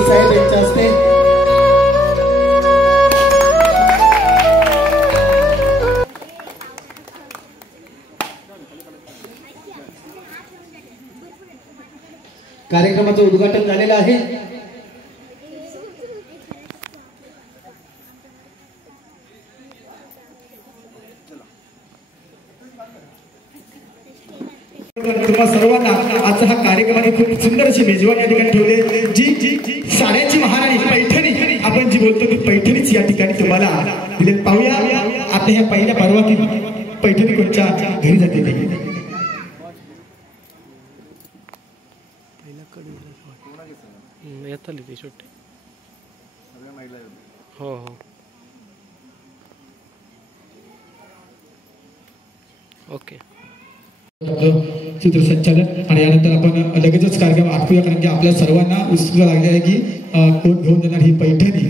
देवी साहेब यांच्या हस्ते कार्यक्रमाचं उद्घाटन झालेलं आहे। तुम्हा सर्वांना आजचा हा कार्यक्रमाने खूप सुंदर अशी मेजवानी या ठिकाणी ठेवले। जी साड्यांची महाराणी पैठणी आपण जी बोलतो ती पैठणीच या ठिकाणी तुम्हाला दिले। पाहूया आता ह्या पहिल्या पर्वातील पैठणी कोणच्या घरी जाते ते। हो हो ओके सूत्रसंचालन आणि यानंतर आपण लगेचच कार्यक्रम आटपूया, कारण की आपल्या सर्वांना उत्सुकता लागली आहे की कोण घेऊन देणार ही पैठणी।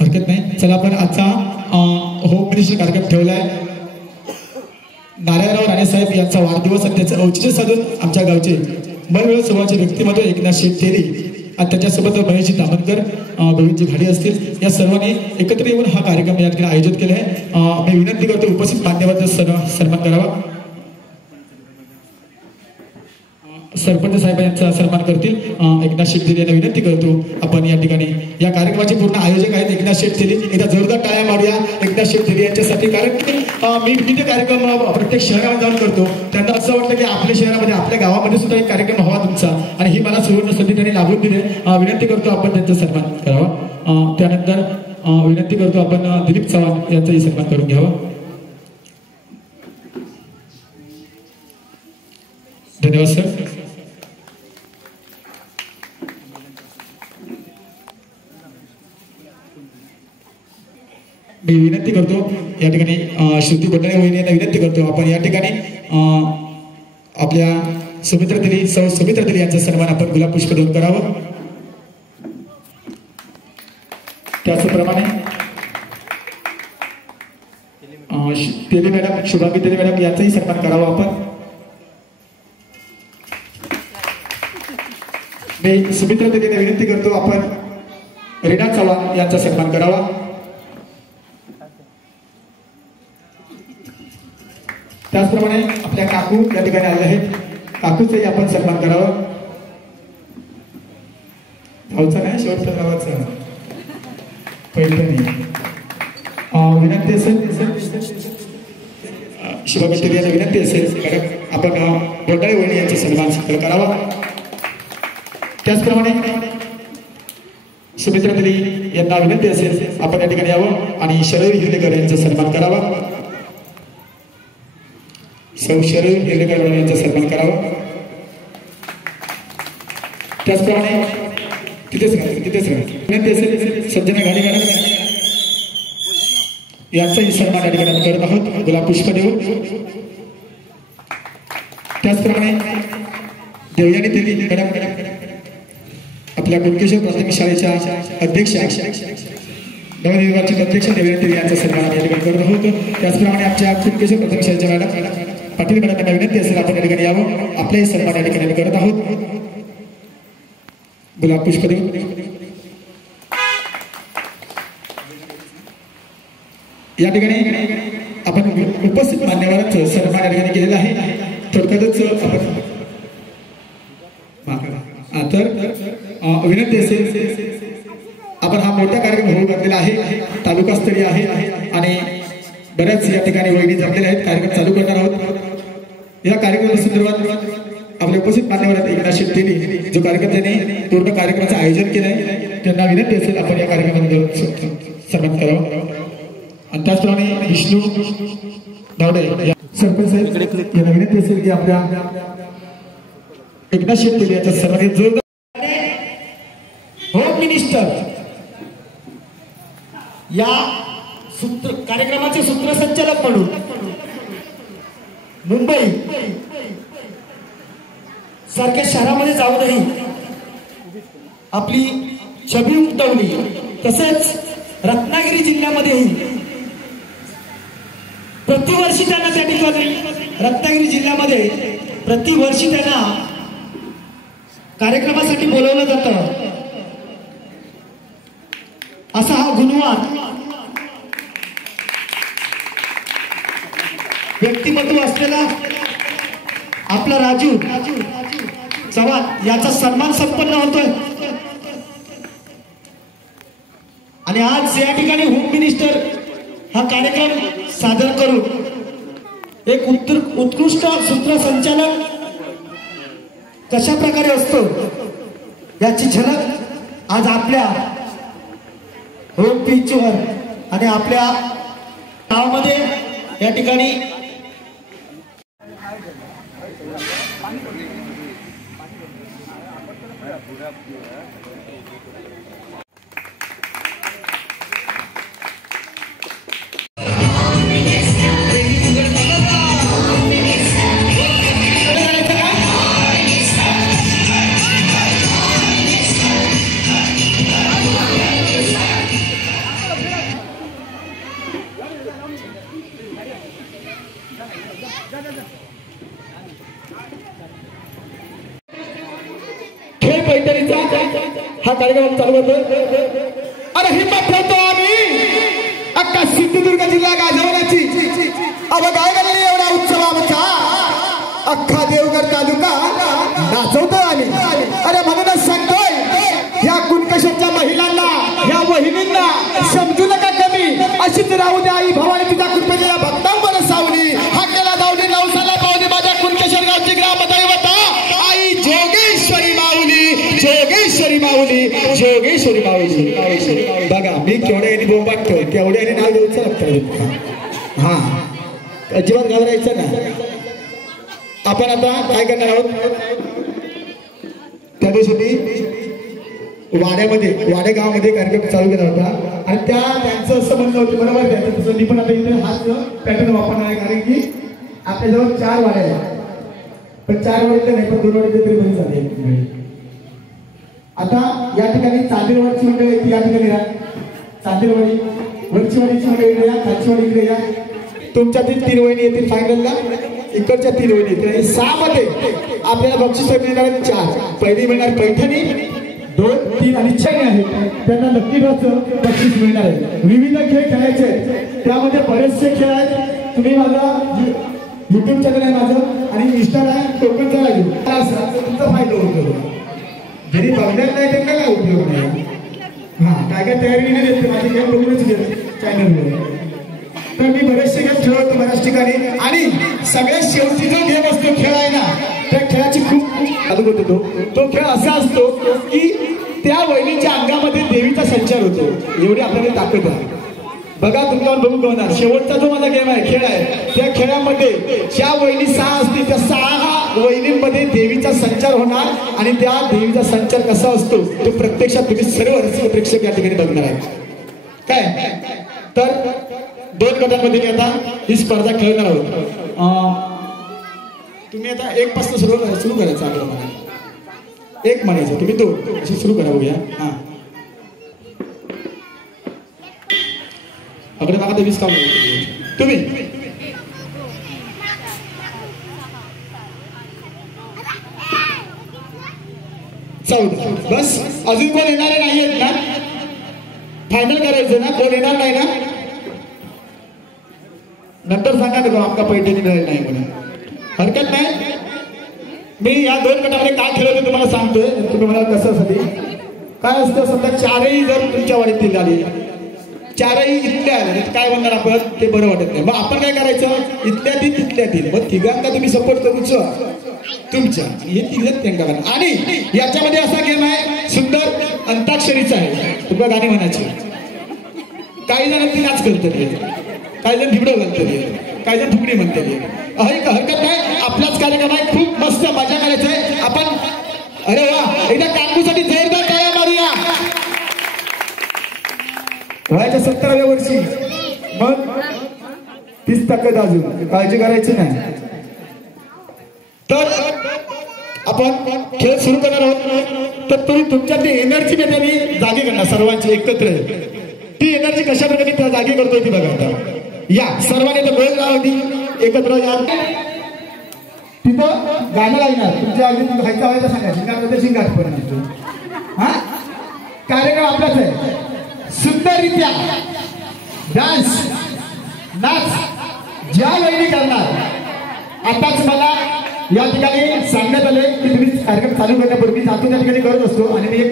हरकत नाही, चला आपण आजचा होम मिनिस्टर कार्यक्रम ठेवलाय। नारायणराव राणेसाहेब यांचा वाढदिवस आणि त्याचं औचित्य साधून आमच्या गावचे मनमिळावू समाजाचे व्यक्तिमत्व एकनाथ शेठ तेली आणि त्याच्यासोबत महेशजी तामणकर, गोविंदजी घाडी असतील, या सर्वांनी एकत्र येऊन हा कार्यक्रम या ठिकाणी आयोजित केला आहे। मी विनंती करतो उपस्थित मान्यवरांचा सन्मान करावा। सरपंच साहेब यांचा सन्मान करतील एकनाथ शेठ तेली यांना विनंती करतो आपण या ठिकाणी। या कार्यक्रमाचे पूर्ण आयोजक आहेत एकनाथ शेठ तेली, एकदा जोरदार टाळ्या मारूया एकनाथ शेठ तेली यांच्यासाठी। कारण की मी विविध कार्यक्रम प्रत्येक शहरामध्ये जाऊन करतो, त्यांना असं वाटतं की आपल्या शहरामध्ये आपल्या गावामध्ये सुद्धा एक कार्यक्रम हवा तुमचा, आणि ही मला सुवर्ण संधी त्यांनी लाभून दिले। विनंती करतो आपण त्यांचा सन्मान करावा। त्यानंतर विनंती करतो आपण दिलीप चव्हाण यांचाही सन्मान करून घ्यावा। धन्यवाद सर। मी विनंती करतो या ठिकाणी श्रुती बंडाळे वहिनी यांना विनंती करतो आपण या ठिकाणी आपल्या सुमित्रा तेली सुमित्रा तेली यांचा सन्मान आपण गुलाब पुष्प देऊन करावं। त्याचप्रमाणे तेली मॅडम, शुभांगी तेली मॅडम यांचाही सन्मान करावा आपण। मी सुमित्रा तेलींना विनंती करतो आपण रीना चव्हाण यांचा सन्मान करावा। त्याचप्रमाणे आपल्या काकू या ठिकाणी आले आहेत, काकूचाही आपण सन्मान करावा। गावचा नाही, शेवटच्या गावाचा पैठणी विनंती असेल शिवभट्टी यांना विनंती असेल कारण आपण बोंडाळे वहिनी यांचा सन्मान करावा। त्याचप्रमाणे सुमित्रा तेली यांना विनंती असेल आपण या ठिकाणी यावं आणि शरद हिरलेकर यांचा सन्मान करावा। सौ शरद हिरलेकर यांचा सन्मान करावा। त्याचप्रमाणे तिथेच विनंती असेल संजना घाडी मॅडम यांचाही सन्मान या ठिकाणी करत आहोत गुलाब पुष्प देऊ। त्याचप्रमाणे देवयानी तेली मॅडम आपल्या कुणकेश्वर प्राथमिक शाळेच्या अध्यक्ष नवनिर्वाचित अध्यक्ष देवयानी तेली यांचा सन्मान या ठिकाणी करत आहोत। त्याचप्रमाणे आमच्या कुणकेश्वर प्राथमिक शाळेच्या मॅडम पाटील मॅडम यांना विनंती असेल आपण या ठिकाणी यावं, आपल्याही सन्मान या ठिकाणी करत आहोत गुलाब पुष्प देऊ। या ठिकाणी आपण उपस्थित मान्यवरांचं सन्मान या ठिकाणी केलेला आहे। थोडक्यातच आपण तर विनंती असेल आपण हा मोठा कार्यक्रम होऊ लागलेला आहे, तालुकास्तरीय आहे आणि बऱ्याच या ठिकाणी वहिनी जमलेल्या आहेत, कार्यक्रम चालू करणार आहोत। या कार्यक्रमासंदर्भात आपले उपस्थित मान्यवर आहेत एकनाथ शेठ तेली, जो कार्यक्रम त्यांनी पूर्ण कार्यक्रमाचं आयोजन केलंय, त्यांना विनंती असेल आपण या कार्यक्रमामध्ये सन्मान करावं। आणि त्याचप्रमाणे विष्णू धावडे सरपंच साहेब यांना विनंती असेल की आपल्या एकनाथ शेठ तेली याचा सन्मान जोरदार। होम मिनिस्टर या कार्यक्रमाचे सूत्रसंचालक म्हणून मुंबई सारख्या शहरामध्ये जाऊनही आपली छबी उमटवली, तसेच रत्नागिरी जिल्ह्यामध्येही प्रतिवर्षी त्यांना त्या ठिकाणी रत्नागिरी जिल्ह्यामध्ये प्रतिवर्षी त्यांना कार्यक्रमासाठी बोलवलं जातं। असा हा गुणवान व्यक्तिमत्व असलेला आपला राजू चव्हाण याचा सन्मान संपन्न होतोय। आणि आज या ठिकाणी होम मिनिस्टर हा कार्यक्रम सादर करून एक उत्कृष्ट सूत्रसंचालन कशा प्रकारे असतो याची झलक आज आपल्या होम पिचवर आणि आपल्या गावामध्ये या ठिकाणी खेळ पैठणीचा हा कार्यक्रम चालू होतो। अरे हिम्मत ठेवतो आम्ही अख्खा सिंधुदुर्ग जिल्हा गाजवण्याची। अब काय करणे एवढा उत्सव आमचा अख्खा देवगड तालुका नाचवतो आम्ही। अरे म्हणूनच सांगतोय ह्या कुणकेश्वरच्या महिलांना ह्या वहिनींना समजू नका कमी, अशीच राहू द्या आई भवानी तुझ्या कृपेने या भक्तांवर सावली। हा केला धावली नवसाला पावली माझ्या कुणकेश्वर गावची ग्रामदैवता आई जोगेश्वरी माऊली, जोगेश्वरी माऊली, जोगेश्वरी माऊली। बघा मी केवढ्याने बोंबाटतो तेवढ्याने नाव द्यायचं लागतं। हा अजिबात घाबरायचं ना। आपण आता काय करणार आहोत, त्या दिवशी वाड्यामध्ये वाडे गावामध्ये कार्यक्रम चालू केला होता आणि त्यांचं असं म्हणणं होतं बरोबर आहे तसं मी पण आता इथे हाच पॅटर्न वापरणार आहे कारण की आपल्याजवळ 4 वाड्या आहेत पण 4 वाडीतले नाही पण 2 वाडीतले तरी बरी झाले। आता या ठिकाणी चांदेरवाडीची मंडळी ती या ठिकाणी चांदेरवाडी वरचीवाडीची मंडळी या खालचीवाडी इकडे या। तुमच्यातील 3 वहिनी येतील फायनलला, इकडच्या 3 वहिनी येतील आणि 6 मध्ये आपल्याला बक्षीस मिळणार आहेत 4। पहिली मिळणार पैठणी, 2, 3 आणि 6 आहेत त्यांना नक्की बक्षीस मिळणार आहे। विविध खेळ खेळायचे त्यामध्ये बरेचसे खेळ आहेत। तुम्ही माझा युट्यूब चॅनल आहे माझं आणि इंस्टा आहे टोकनचा आहे तुमचा फायदा होतो। जरी बघण्यात नाही त्यांना काय उपयोग नाही। हा काय तयारी नाही देते माझी गेम बघूनच चॅनलवर। तर मी बरेचसे गेम खेळतो बऱ्याच ठिकाणी आणि सगळ्यात शेवटी जो गेम असतो खेळ आहे ना त्या खेळाची खूप अद्भुत होतो। तो खेळ असा असतो की त्या वहिनीच्या अंगामध्ये देवीचा संचार होतो, एवढी आपल्याला ताकद आहे। बघा तुमच्यावर बघू कळणार शेवटचा जो माझा गेम आहे खेळ आहे त्या खेळामध्ये ज्या वहिनी 6 असतील त्या 6 वहिनींमध्ये देवीचा संचार होणार आणि त्या देवीचा संचार कसा असतो तो प्रत्यक्षात तुम्ही सर्व रसिक प्रेक्षक या ठिकाणी बघणार आहे। काय तर 2 गटांमध्ये मी आता ही स्पर्धा खेळणार आहोत। तुम्ही आता 1 पासून सुरू करायचं आपल्याला 1 म्हणायचं तुम्ही 2 अशी सुरू करा बघूया। हा आपल्या मागा 20 काम तुम्ही 14 बस। अजून कोण येणारे नाहीयेत ना, फायनल करायचं ना, कोण येणार नाही ना नंतर सांगा ना आपका पैठणी मिळेल नाही म्हणून हरकत नाही। मी या 2 गटामध्ये काय खेळवते तुम्हाला सांगतोय, तुम्ही मला कशासाठी काय असतं समजा 4ही जर तुमच्या वाडीतील झाली 4ही इथल्या आले काय म्हणणार आपण ते बरं वाटत नाही। मग आपण काय करायचं इथल्यातील तिथल्यातील मग तिघांना तुम्ही सपोर्ट करूच तुमच्या हे तिघं त्यांना करा। आणि याच्यामध्ये असा गेम आहे सुंदर अंताक्षरीचा आहे। तुम्हाला गाणी म्हणायची, काही जण ती नाच करते, काही जण धिबडं घालते, काही जण फुगडी म्हणते, हरकत नाही आपलाच कार्यक्रम आहे खूप मस्त मजा करायचंय आपण। अरे वा एकदा काकूसाठी जोरदार टाळ्या मारूया। वयाच्या 70व्या वर्षी मग 30 ताकद अजून काळजी करायची नाही। तर आपण खेळ सुरू करणार आहोत तर तुम्ही तुमच्यातली एनर्जी मी जागी करणार सर्वांची एकत्र। ती एनर्जी कशा प्रकारे त्या जागी करतोय ती बघा। या सर्वांनी तर गोल लावली एकत्र या तिथं गाणं लागणार तुमच्या अगदी व्हायचा व्हायचा सांगा शिंगामध्ये शिंगाट पर्यंत। हा कार्यक्रम आपलाच आहे सुंदर सुंदररित्या डान्स नाच ज्या वेळी करणार, आताच मला या ठिकाणी सांगण्यात आले की तुम्ही कार्यक्रम चालू करण्यापूर्वी जातो त्या ठिकाणी करत असतो आणि मी एक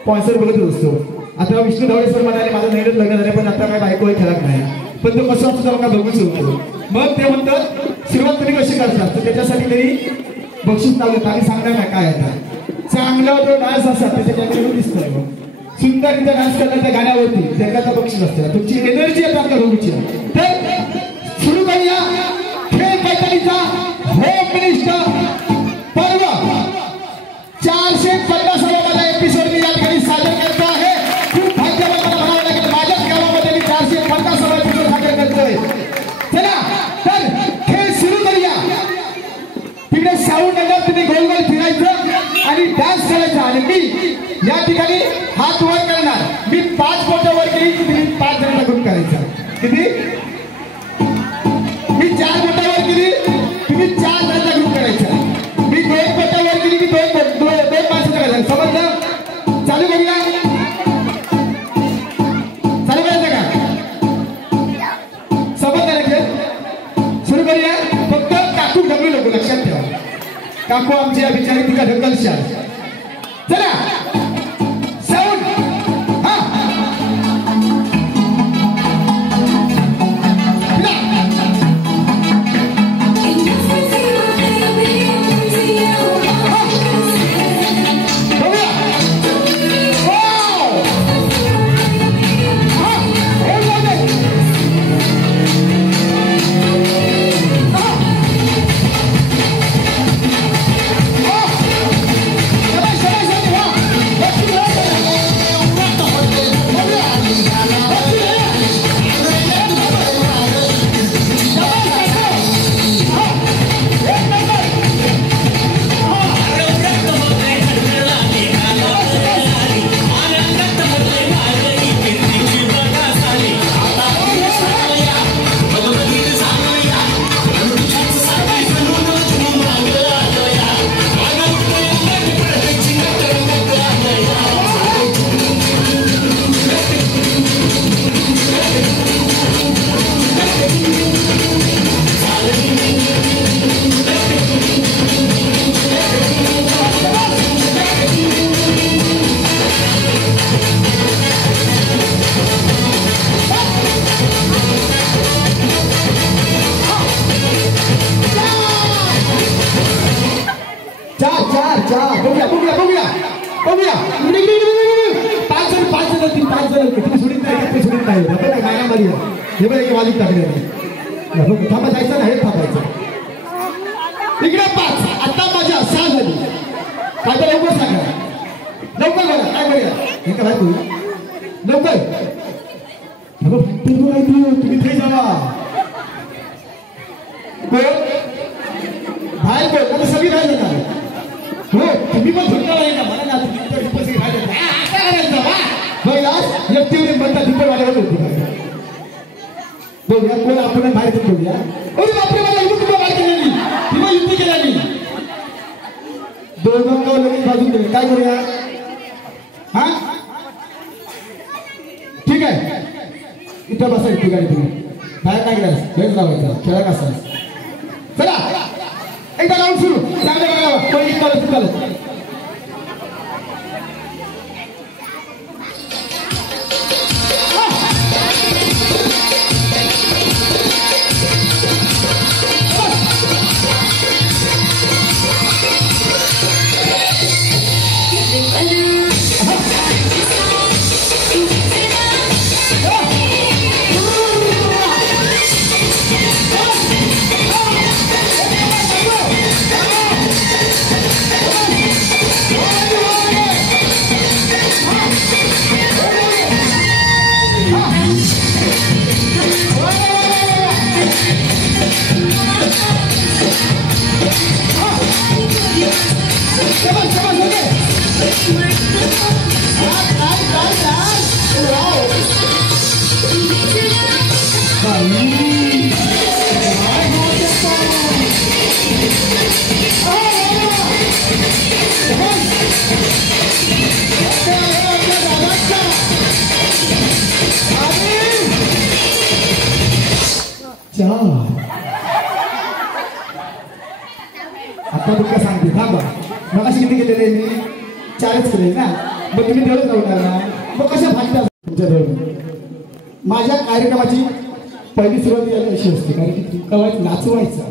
स्पॉन्सर बघत असतो. आता विष्णू धावडे सर म्हणाले माझं नवीनच लग्न झालं पण आता काय बायको ठरत नाही, पण तो कसं असतो मला बघूच होतो. मग ते म्हणतात सुरुवात तुम्ही कशी करतात, तर त्याच्यासाठी तरी बक्षीस लावलं आम्ही सांगणार नाही काय आता चांगला जो डान्स असतात त्याच्याकडे दिसतोय. सुंदररित्या डान्स करण्याच्या गाण्यावरती त्याला बक्षीस असतं. तुमची एनर्जी आहे आपल्या बघूची. तर सुरू करूया खेळ मैदानीचा होम मिनिस्टर पर्व 450वा एपिसोड मी या ठिकाणी सादर करतो आहे. खूप भाग्यवान मला म्हणावं लागेल, माझ्याच गावामध्ये मी 450वा एपिसोड सादर करतोय. चला तर खेळ सुरू करूया. तिकडे साऊंड नगर तुम्ही गोल गोल फिरायचं आणि डान्स करायचा आणि मी या ठिकाणी हात वर करणार. मी 5 बोटं वर केली की तुम्ही 5 जणांना ग्रुप करायचा. किती? मी 4 बोटं वर केली तुम्ही 4 जणांचा ग्रुप करायचा. मी 2 बोटं वर केली की 2 माणसाचा करायचा. समजलं? चालू करूया. चालू करायचं का? समजलं ना? सुरू करूया. फक्त काकू ढकलू नको, लक्षात ठेवा. काकू आमच्या बिचारी तिका ढकलशाल. चला साऊंड. हा थांबा जायचं ना, हे थांबायचं. इकडे 5 आता माझ्या 6 झाली. काय तर लवकर सांगा, लवकर बघा काय बघा हे काय तू लवकर तुम्ही इथे जावा. बाहेर बोल आता सगळी बाहेर जाणार. हो तुम्ही पण झुकणार आहे का मला ना तुम्ही बाहेर म्हणतात तिथे वाढवत होती. बघूया कोण आपण बाहेर बघूया. अरे बापरे मला युद्ध बाहेर केलेली किंवा युद्ध केल्यानी दोघं लगेच बाजून दिले. काय करूया? हा ठीक आहे इथं बसायचं ठिकाणी तुम्ही बाहेर काय करायचं हेच लावायचं खेळा कसा. चला एकदा राऊंड सुरू. चांगलं चालत आता तुमका सांगते थांबा मला किती केलेले मी 4च केले ना मग तुम्ही तेवढं जाऊन ना मग कशा भागता तुमच्याजवळ माझ्या कार्यक्रमाची पहिली सुरुवात अशी असते कारण की तुमका नाचवायचं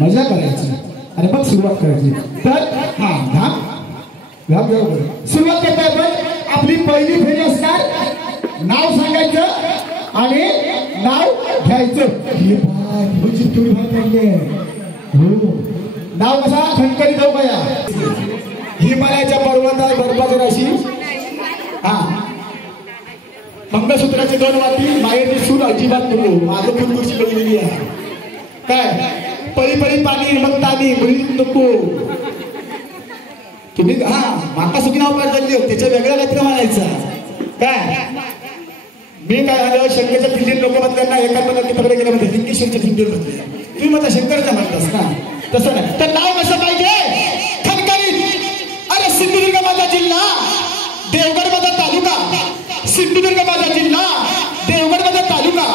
मजा करायची आणि मग सुरुवात करायची तर हा घाम सुरुवात करताय पण आपली पहिली फेरी असणार नाव सांगायचं आणि नाव घ्यायचं नाव कसा खणखणी जाऊ का या हिमालयाच्या पर्वतावर बर्फाची राशी हा मंगळसूत्राचे 2 वाटी माहेरची सूर अजिबात नको माझं खूप गोष्टी बघितलेली आहे काय पळी पळी पाणी मग ताणी मुली नको तुम्ही हा माका सुखी नाव पाडली त्याच्या वेगळ्या काहीतरी म्हणायचं काय मी काय झालं शंकरच्या दिल्लीत लोक म्हणतात ना एकांमध्ये तिकडे गेले म्हणजे लिंगेश्वरच्या दिंडीवर म्हणते तुम्ही मला शंकरच्या म्हणतास ना तसं नाही तर नाव कसं पाहिजे खणखणीत अरे सिंधुदुर्ग माझा जिल्हा देवगड माझा तालुका सिंधुदुर्ग माझा जिल्हा देवगड माझा तालुका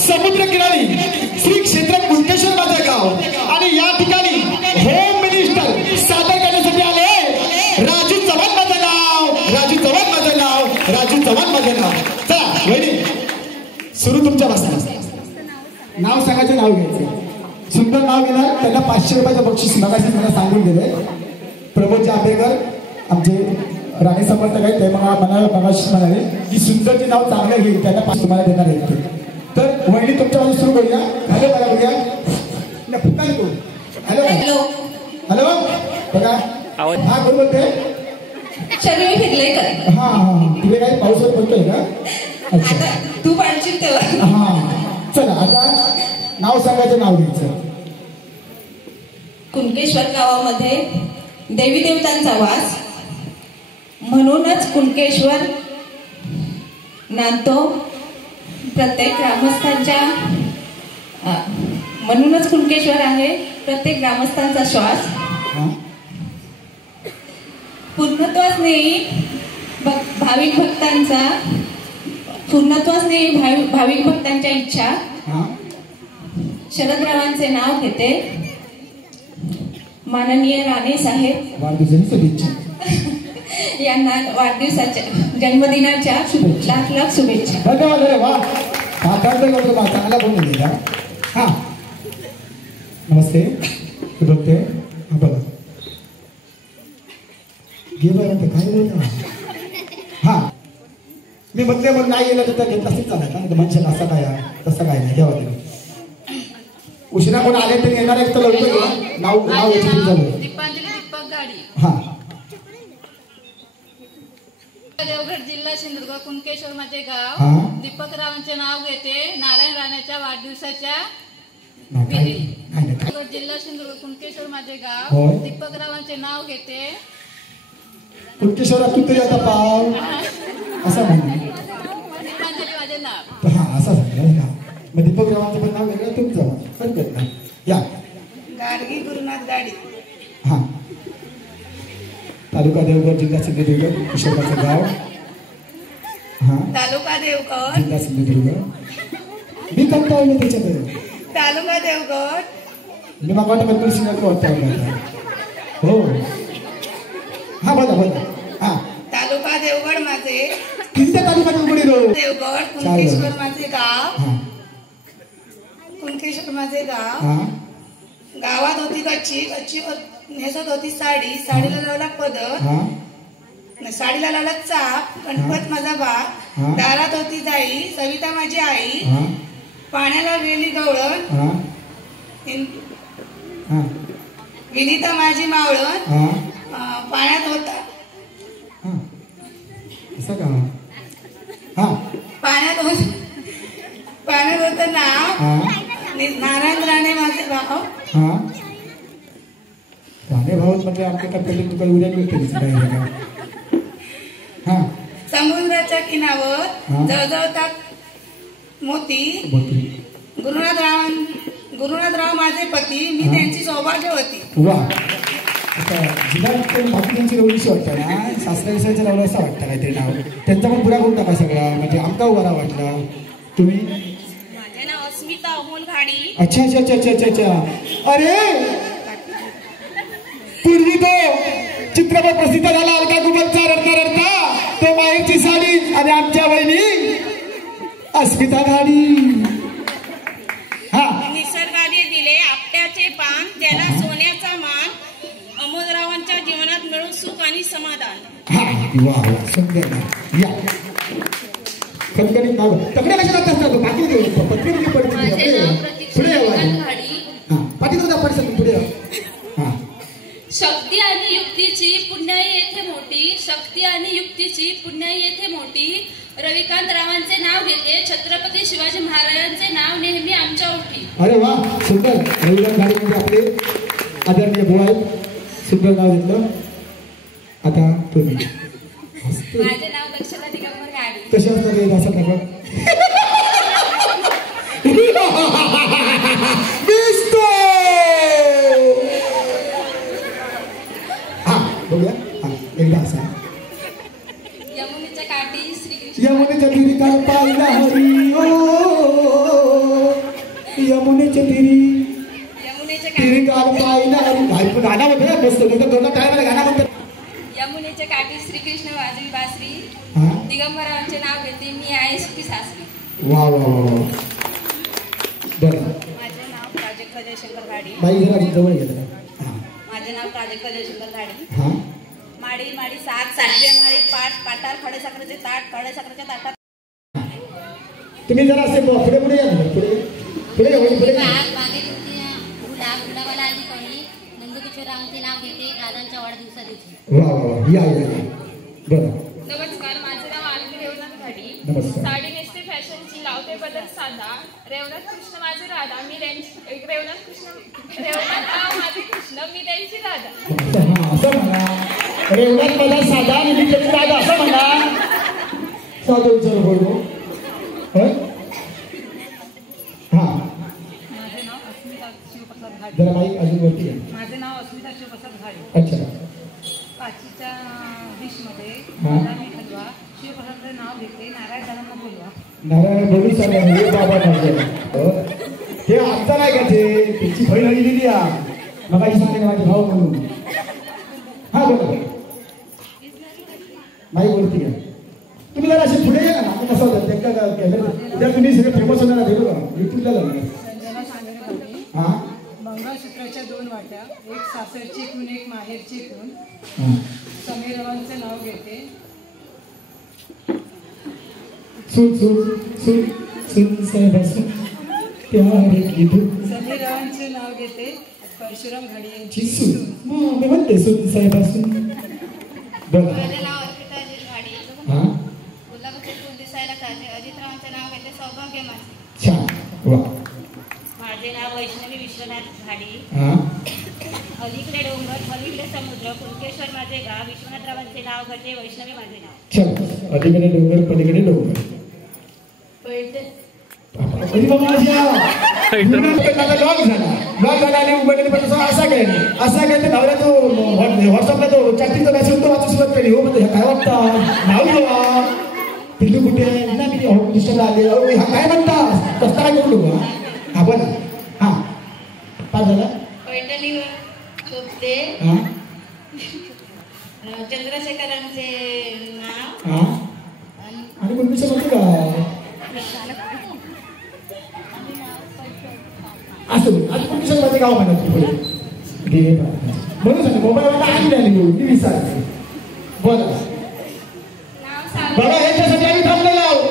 समुद्र किनारी श्री क्षेत्र कुणकेश्वर माझं गाव आणि या ठिकाणी होम मिनिस्टर सादर करण्यासाठी आले राजू चव्हाण माझं नाव राजू चव्हाण माझं नाव राजू चव्हाण माझं नाव चला वहिनी सुरू तुमच्या बसला नाव सांगायचं नाव घ्यायचं सुंदर नाव घेणार त्यांना 500 रुपयाचं बक्षीस मगाशी मला सांगून दिले प्रमोद जांभेकर आमचे राणे समर्थक आहेत ते मला मगाशी म्हणाले की सुंदरचे नाव चांगलं घेईल त्यांना 5 तुम्हाला देणार आहेत तर वहिनी तुमच्यापासून सुरू करूया हॅलो मला बघूया हॅलो हॅलो हॅलो बघा हा कोण बोलते शर्मी फिरले कर हा हा तिथे काही पाऊस पडतोय का अच्छा तू पाडशील तेव्हा हा चला आता नाव सांगायचं नाव घ्यायचं कुणकेश्वर गावामध्ये देवी देवतांचा वास म्हणूनच कुणकेश्वर नांदतो प्रत्येक ग्रामस्थांच्या म्हणूनच कुणकेश्वर आहे प्रत्येक ग्रामस्थांचा श्वास पूर्णत्वास नेई भाविक भक्तांचा पूर्णत्वास नेई भाविक भक्तांच्या इच्छा शरदरावांचे नाव घेते माननीय राणे साहेब वाढदिवसाची शुभेच्छा यांना वाढदिवसाच्या जन्मदिनाच्या लाख लाख शुभेच्छा धन्यवाद अरे वा हा चांगला बोलून दिला हा नमस्ते बघते हा बघा घे बरं काय बोलता हा मी म्हटले मग नाही गेलं तर घेतला असेल चालाय का माणसाला असं काय तसं काय नाही ठेवा तुम्ही उशिरा कोण आले तरी येणार एक तर लवकर नाव नाव झालं दीपांजली दीपक गाडी हा देवगड जिल्हा सिंधुदुर्ग कुणकेश्वर माझे गाव हा दीपक रावांचे नाव घेते नारायण राणेच्या वाढदिवसाच्या नाही देवगड जिल्हा सिंधुदुर्ग कुणकेश्वर माझे गाव होय. दीपक रावांचे नाव घेते कुणकेश्वरा तू तरी आता पाव असं म्हणा दीपांजली माझे नाव हा असं सांगितलं का मग दीपक रावांचं पण नाव वेगळं तुमचं हरकत नाही या गाडगी गुरुनाथ गाडी हा तालुका देवगड जिल्हा सिंधुदुर्ग किशोराचं गाव हा तालुका देवगड जिल्हा सिंधुदुर्ग मी करता येईल त्याच्याकडे तालुका देवगड मी मागा वाटतं सिंगापूर वाटतं हो हा बोला बोला हा तालुका देवगड माझे किती तालुका उघडी रो देवगड कुणकेश्वर माझे गाव हा कुणकेश्वर माझे गाव हा गावात होती गच्ची नेसत होती साडीला लावला पदर हा साडीला लावला चाप गणपत माझा बाप हा. दारात होती जाई सविता माझी आई हा पाण्याला वेली गवळण हा हा विनिता माझी मावळण हा पाण्यात होता हा असं का हा पाण्यात होत नाव हा नारायण राणे माझे भाव हा राणे भाऊ म्हणजे आमच्या पहिले तुका उद्या मिळते हा समुद्राच्या हा. किनावर जळजळतात मोती गुरुनाथराव माझे पती मी हा. त्यांची सौभाग्यवती वा आता जिल्हा बाकीच्यांची रवलीशी वाटतं ना सासऱ्या विषयाचं लावलं असं वाटतं काहीतरी नाव त्यांचा पण पुरा करून टाका सगळा म्हणजे आमका उभारा वाटला तुम्ही माझे नाव अस्मिता अमोल घाडी. अच्छा अच्छा अच्छा अच्छा अच्छा. अरे पूर्वी तो चित्रपट प्रसिद्ध झाला अलका कुबलचा रडता रडता, तो माहेरची साडी आणि आमच्या वहिनी अस्मिता घाडी. हा निसर्गाने दिले आपट्याचे पान, त्याला सोन्याचा मान, अमोलरावांच्या जीवनात मिळून सुख आणि समाधान. हा वा वा सुंदर. या खनखनीत नाव तकडे कशा लागत असतात बाकी देऊ पत्रिका पडते माझे नाव प्रतीक्षा पुढे यावं. घाडी. हा पाठीचा पडसन पुढे या. हा शक्ती आणि युक्तीची पुण्याई येथे मोठी, शक्ती आणि युक्तीची पुण्याई येथे मोठी. रविकांत रावांचे नाव घेते, छत्रपती शिवाजी महाराजांचे नाव नेहमी आमच्या ओठी. अरे वा सुंदर. रविकांत घाडी म्हणजे आपले आदरणीय भाऊ आहेत. सुंदर नाव घेतलं. आता तुम्ही माझे नाव दक्षता दिगंबर घाडी. कसे असणार हे असं नका हा बघूया. हा एकदा असा यमुनेच्या काठी श्रीकृष्ण. यमुनेच्या तिरी काल पाहिला हरी ओ, यमुनेच्या तिरी यमुनेच्या तिरी काल पाहिला हरी. गाणं म्हणतो मस्त दोन टायमाला गाणं म्हणतात. यमुनेच्या काठी श्रीकृष्ण वाजवी बासरी. हा दिगंबरावांचे नाव घेते, मी आहे सुखी सासरी. वा वा वा वा. बरं माझे नाव प्राजक्ता जयशंकर घाडी. बाई जरा जवळ घेतलं. हा माझे नाव प्राजक्ता जयशंकर घाडी. हा माडी माडी सात सातव्या माळी पाठ पाटार खडेसाखरेचे ताट, खडेसाखरेच्या ताटात. तुम्ही जरा असे पुढे पुढे या ना. पुढे पुढे या पुढे या. गुलाबाला आली कोणी नंदकिशोरांचे नाव घेते, दादांच्या वाढदिवसा दिवशी. वा वा वा. या या या. बरं नमस्कार, माझे नाव आनंदी रेवनाथ घाडी. नमस्कार. साडी नेसते फॅशनची, लावते बदल साधा. रेवनाथ कृष्ण माझे राधा, मी त्यांची रेवनाथ राव माझे कृष्ण, मी त्यांची राधा. हा असं म्हणा. रेवणात मला साधा आणि मी त्याची राधा असं म्हणा. साधं विचार बोलू. हा माझे नाव अस्मिता शिवप्रसाद घाडी. जरा बाई अजून वरती या. माझे नाव अस्मिता शिवप्रसाद घाडी. अच्छा काचीच्या डिशमध्ये हा. बदामी हलवा, शिवप्रसादचे नाव घेते, नारायणांना बोलवा. नारायण बोलू सांगा हे बाबा माझं. ते आमचा नाही का ते त्याची बहीण हवी दिली या मग आई सांगेल माझे भाऊ म्हणून. हा बोला बाई बोलती घ्या. तुम्ही जरा असे पुढे या ना. कसं होतं ते उद्या तुम्ही सगळे फेमस होणार आहे बघा युट्यूबला जाणार. संजना सांगणे घाडी. हा मंगळसूत्राच्या 2 वाट्या, एक सासरची खून एक माहेरची खून. हा. समीरवांचे नाव घेते. सुन सुन सुन सुन साहेब सुन प्यार की धून. समीरवांचे नाव घेते, परशुराम घाडी यांची सुन मी म्हणते सुन साहेब सुन. बघा माझे नाव अर्पिता अजित घाडी. हा गुलाबाचे फूल दिसायला ताजे, अजितरावांचे नाव घेते, सौभाग्य माझे. छान वा. माझे नाव वैष्णवी विश्वनाथ घाडी. हा अलीकडे डोंगर पलीकडे समुद्र, कुणकेश्वर माझे गाव, विश्वनाथरावांचे नाव घटे, वैष्णवी माझे नाव. चल अलीकडे डोंगर पलीकडे डोंगर. लॉक झाला आणि उघडले पण असा काय नवऱ्या तो व्हॉट्सअपला तो चॅटिंगचा मेसेज तो वाचू सुरुवात केली. हो म्हणजे काय वाटतं नाव घेवा पिल्लू कुठे ना मी डिस्टर्बला आले. हा काय म्हणता तसं काय करू नको. हा बोला. हा काय झालं. पैठणी शोभते, हा चंद्रशेखरांचे नाव. हा आणि कोणती म्हणते का असं आणि कोणती माझे गाव म्हणत म्हणून सांग मोबाईलला आली आली मी विचारते. बोला बघा ह्याच्यासाठी आम्ही थांबलेलो आहोत.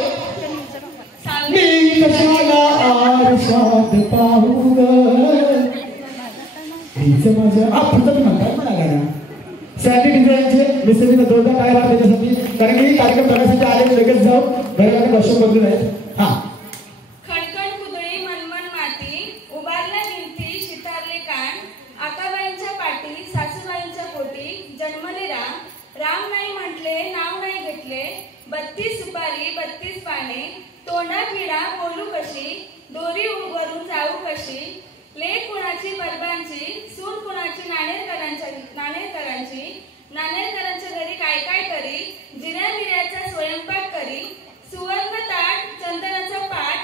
मी कशाला आरशात पाहू माझ्या म्हणतात म्हणा गाणं. सॅन्डी डिझाईनचे मिस्त्रीने जोरदार काय वाट त्याच्यासाठी कारण की कार्यक्रम करण्यासाठी आले लगेच जाऊ घराकडे दर्शक बदलून आहेत. हा खडखड कुदळी मनमन माती, उभारल्या भिंती शितारले कान, आकाबाईंच्या पाठी सासूबाईंच्या पोटी जन्मले राम. राम नाही म्हटले नाव नाही घेतले, 32 सुपारी 32 पाने, तोंडात विडा बोलू कशी, दोरी वरून जाऊ कशी, लेक कुणाची बरबांची, सून कुणाची नाणेरकरांची, नाणेरकरांच्या घरी काय काय करी, जिऱ्या मिऱ्याचा स्वयंपाक करी, सुवर्ण ताट चंदनाचा पाट,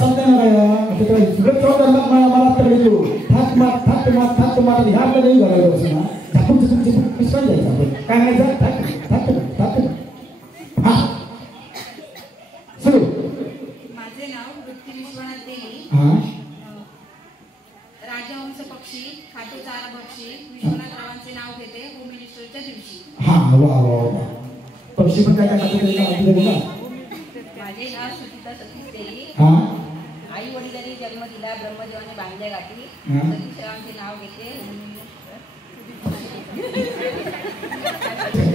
समजा ना मला तू थाक मात ह्या नाही घालायला असं ना झाकून पिसवून द्यायचं आपण काय नाही जा थाक हा सुरू. माझे नाव वृत्ती विश्वनाथ देवी. हा राजहंस पक्षी खाटूचारा पक्षी विश्वनाथरावांचे नाव घेते होम मिनिस्टरच्या दिवशी. हा वा वा वा. पक्षी पण काय काय खातो माझे नाव सुचिता सतीश देवी. हा आई वडिलांनी जन्म दिला ब्रह्मदेवाने बांधल्या गाठी. हा. सतीशरावांचे नाव घेते होम मिनिस्टर.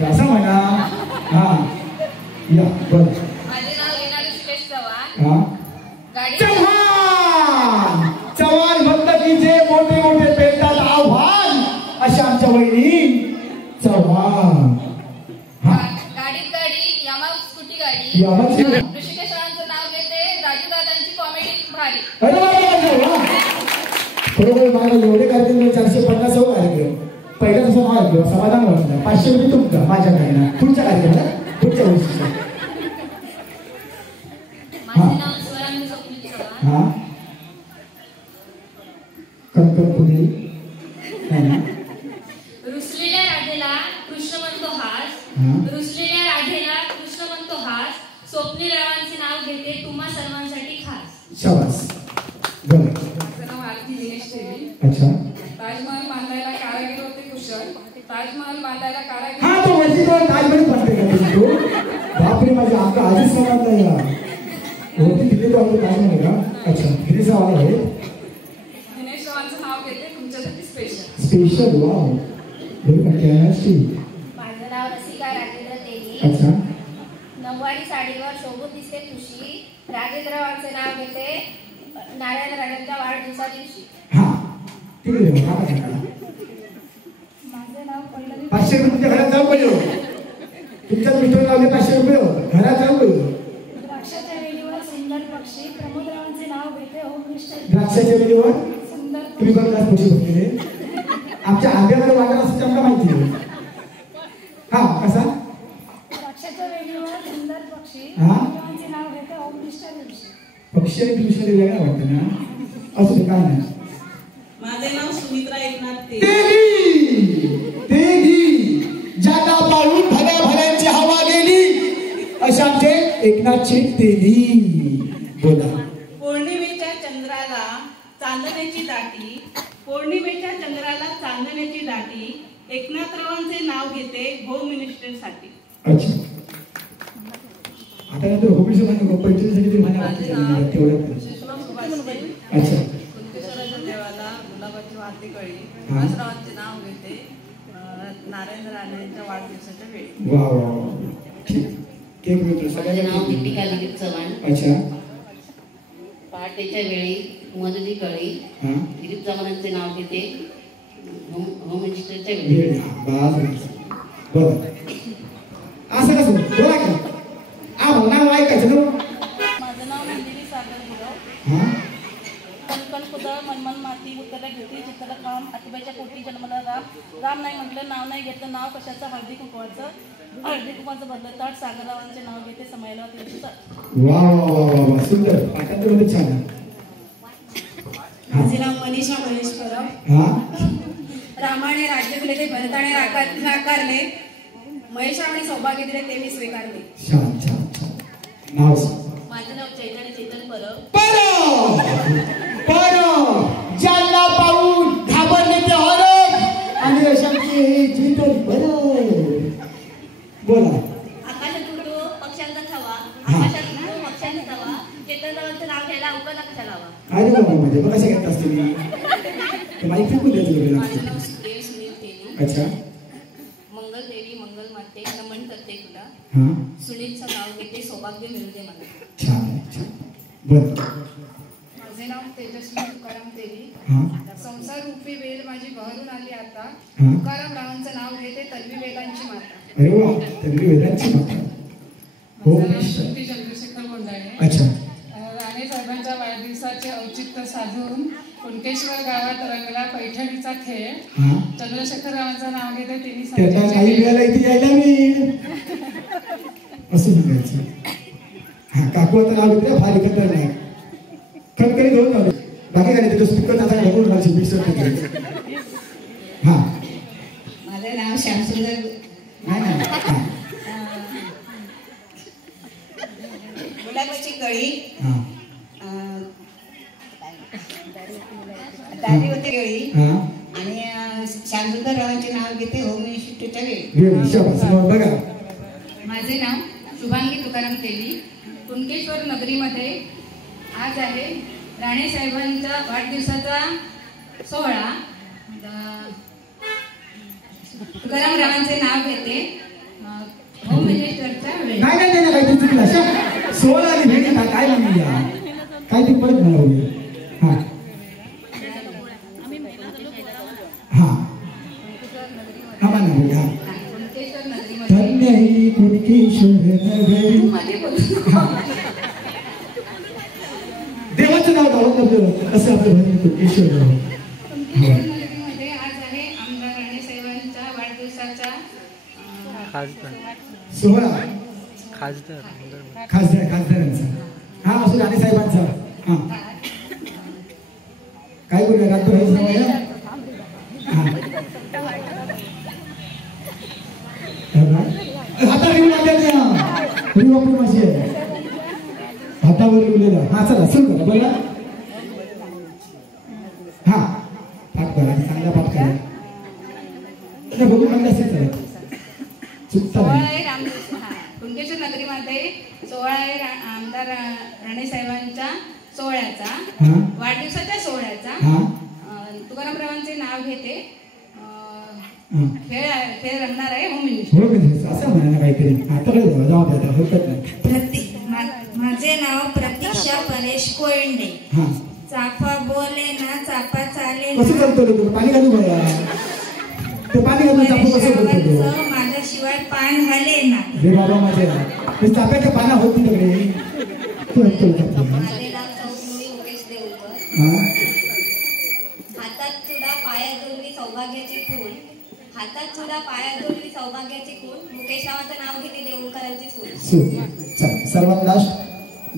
असं म्हणा. हा या बर. माझे नाव लीना ऋषिकेश चव्हाण. हा गाडी चव्हाण म्हणलं की जे मोठे मोठे पेटतात आव्हान अशा आमच्या वहिनी चव्हाण. गाडीत गाडी यामा स्कूटी गाडी. यामाची ऋषिकेशांचं नाव घेते राजू दादांची कॉमेडी भारी. अरे वा बरोबर. मला एवढे कार्यक्रम 450 कार्यक्रम पहिला तसं नाव समाधान वाटलं. 500 रुपये तुमचं माझ्या काही पुढच्या कार्यक्रमाला पुढच्या वर्षी. माझे नाव स्वरांगी स्वप्नील चव्हाण. हा पुढे रुसलेल्या राधेला कृष्ण म्हणतो हास. रुसलेल्या राधेला कृष्ण म्हणतो हास. स्वप्नील रावांचे नाव घेते तुम्हा सर्वांसाठी खास. शाबास. बरं. माझं नाव आरती दिनेश देवी. अच्छा. ताजमहल बांधायला कारागीर होते कुशल. ताजमहल बांधायला कारागीर. हा तो वरती तो ताजमहल बनते का तो? बापरे माझ्या आमचा आधीच समजला या वरती तिथे तो आपलं ताजमहल का? अच्छा किती सवाल आहे? दिनेश रावांचं नाव घेते तुमच्यासाठी स्पेशल. Special wow. बरं फॅन्टॅस्टिक. माझं नाव रसिका राजेंद्र देवी. अच्छा. नऊवारी साडीवर शोभून दिसते तुशी. राजेंद्रवांचे नाव घेते नारायण राजांच्या वाढदिवसा दिवशी. हा तिकडे जाऊ. हा माझे नाव पल्लवी. 500 रुपये तुमच्या घरात जाऊ पाहिजे. तुमच्याच मित्र लावले 500 रुपये घरात जाऊ पाहिजे. द्राक्षाच्या वेलीवर सुंदर पक्षी प्रमोदरावांचे नाव घेते होम मिनिस्टर. द्राक्षाच्या वेळेवर सुंदर तुम्ही पण क्लास पक्षी बघलेले आमच्या आंब्यामध्ये वाटत असं चमका माहिती आहे. हा कसा? द्राक्षाच्या वेलीवर सुंदर पक्षी हा? प्रमोदरावांचे नाव घेते होम मिनिस्टर दिवशी. पक्षी आणि ट्युशन वेगळा वाटतं ना. असू दे काय नाही. माझे नाव सुमित्रा एकनाथ तेगी ज्यांना पाळून भल्या भल्यांची हवा गेली अशा आमचे एकनाथची तेगी. बोला. पौर्णिमेच्या चंद्राला चांदण्याची दाटी. पौर्णिमेच्या चंद्राला चांदण्याची दाटी. एकनाथरावांचे नाव घेते होम मिनिस्टरसाठी. अच्छा. आता नंतर होबीचं म्हणा पैठणीसाठी ते म्हणा तेवढं. अच्छा. कुंतेश्वराच्या देवाला गुलाबाची वाती कळी. सुभाषरावांचे नाव घेते नारायण राणेंच्या वाढदिवसाच्या वेळी. वा वा वा. ठीक. केक मित्र माझे नाव दीपिका दिलीप चव्हाण. अच्छा. पहाटेच्या वेळी मधुरी कळी. हा दिलीप चव्हाणांचे नाव घेते होम मिनिस्टरच्या वेळी. बरं असं कसं बोला का? नाव ऐकायचं ना. माझं नाव मंदिरी सागर गुरव. हा कणकण कुदळ मनमन माती उत्तरा घेतली चित्तला काम आतीबाईच्या पोटी जन्मला राम नाही म्हटलं नाव नाही घेतलं नाव कशाचं हळदी कुंकवाचं बदलं ताट. सागररावांचे नाव घेते समायला वा वा वा वा. सुंदर. पाठांतरमध्ये छान. माझे नाव मनीषा महेश परब. हा रामाने राज्य दिले ते भरताने नाकारले. महेशाने सौभाग्य दिले ते मी स्वीकारले. छान छान छान. नाव माझं नाव चैतन्य चेतन परब. ज्यांना पाहून घाबरले ते हरप आणि अशांची चेतन परब. बोला. आकाशात उडतो पक्ष्यांचा थवा. आकाशात उडतो पक्ष्यांचा थवा. चेतनरावांचं नाव घ्यायला अवकाश कशा लावा. अरे बाबा म्हणजे मग कशा घेत असते मी माहिती फेकून द्यायचं. माझं नाव सुदेव सुनील तेली. अच्छा. मंगल देवी मंगल माते नमन करते तुला. हा सुनीलचं नाव घेते सौभाग्य मिळते मला. छान छान. बरं. माझे नाव तेजस्वी तुकाराम तेली. हा संसार रूपी वेल माझी बहरून आली आता. हा. तुकाराम रावांचं नाव घेते तन्वी वेदांची माता. अरे वा. तरी वेदांची माता. हो माझं नाव श्रुती चंद्रशेखर गोंडाळे. अच्छा. राणे साहेबांच्या वाढदिवसाचे औचित्य साधून कुणकेश्वर गावात रंगला पैठणीचा खेळ. हा चंद्रशेखर रावांचं नाव घेते त्यांना काही वेळेला इथे यायला मी असं सांगायचं. हा काकूचं नाव घेतलं फार एकत्र नाही खडखडी दोन नाव बाकी काय नाही स्पीकर त्याचा बघून राहायचे मिक्सर हा माझं नाव श्यामसुंदर नाही गुलाबाची कळी दादी होते केळी आणि श्यामसुंदर रावांचे नाव घेते होम इन्स्टिट्यूटच्या वेळी बघा. माझे नाव शुभांगी तुकाराम तेली. कुणकेश्वर नगरीमध्ये आज आहे राणे साहेबांच्या वाढदिवसाचा सोहळा. तुकाराम रावांचे नाव घेते होम मिनिस्टरच्या वेळी. नाही नाही नाही काही चुकलं अशा 16 आणि भेटी काय म्हणूया काय ते परत मला होईल. हा हा आम्हाला बोला धन्य ही कुणकेश्वर नगरी. देवाचं नाव गावात असं आपलं भजन कुणकेश्वर गाव. नगरीमध्ये आज आहे आमदार राणे साहेबांच्या वाढदिवसाचा सोहळा. खासदार खासदारांचा हा असं राणे साहेबांचा. हा काय बोलूया रात्र हातावर लिहिलेलं. हा चला सुरू करा बोला. हा पाठ करा चांगला पाठ करा बघू चांगला असेल चला चुकता कुणकेश्वर नगरीमध्ये सोहळा आहे आमदार राणे साहेबांच्या सोहळ्याचा वाढदिवसाच्या सोहळ्याचा. तुकाराम रावांचे नाव घेते खेळ रंगणार आहे होम मिनिस्टर. असं म्हणा काहीतरी आता काय जबाब द्या हरकत नाही. माझे नाव प्रतीक्षा परेश कोयंडे. चाफा बोले ना चाफा चाले कसं करतो तुला पाणी घालू बघा ते पाणी घालून चाफू कसं करतो माझ्याशिवाय पान हले ना. रे बाबा माझ्या चाफ्याच्या पाना होत तिकडे. माझे नाव सौमुळी मुकेश देऊळकर. हातात चुडा पायात दोरवी सौभाग्याची फूल. हातात चुडा पायात दोरवी सौभाग्याची फूल. मुकेश रावाचं नाव घेते देऊळकरांची सून. सर्वात लास्ट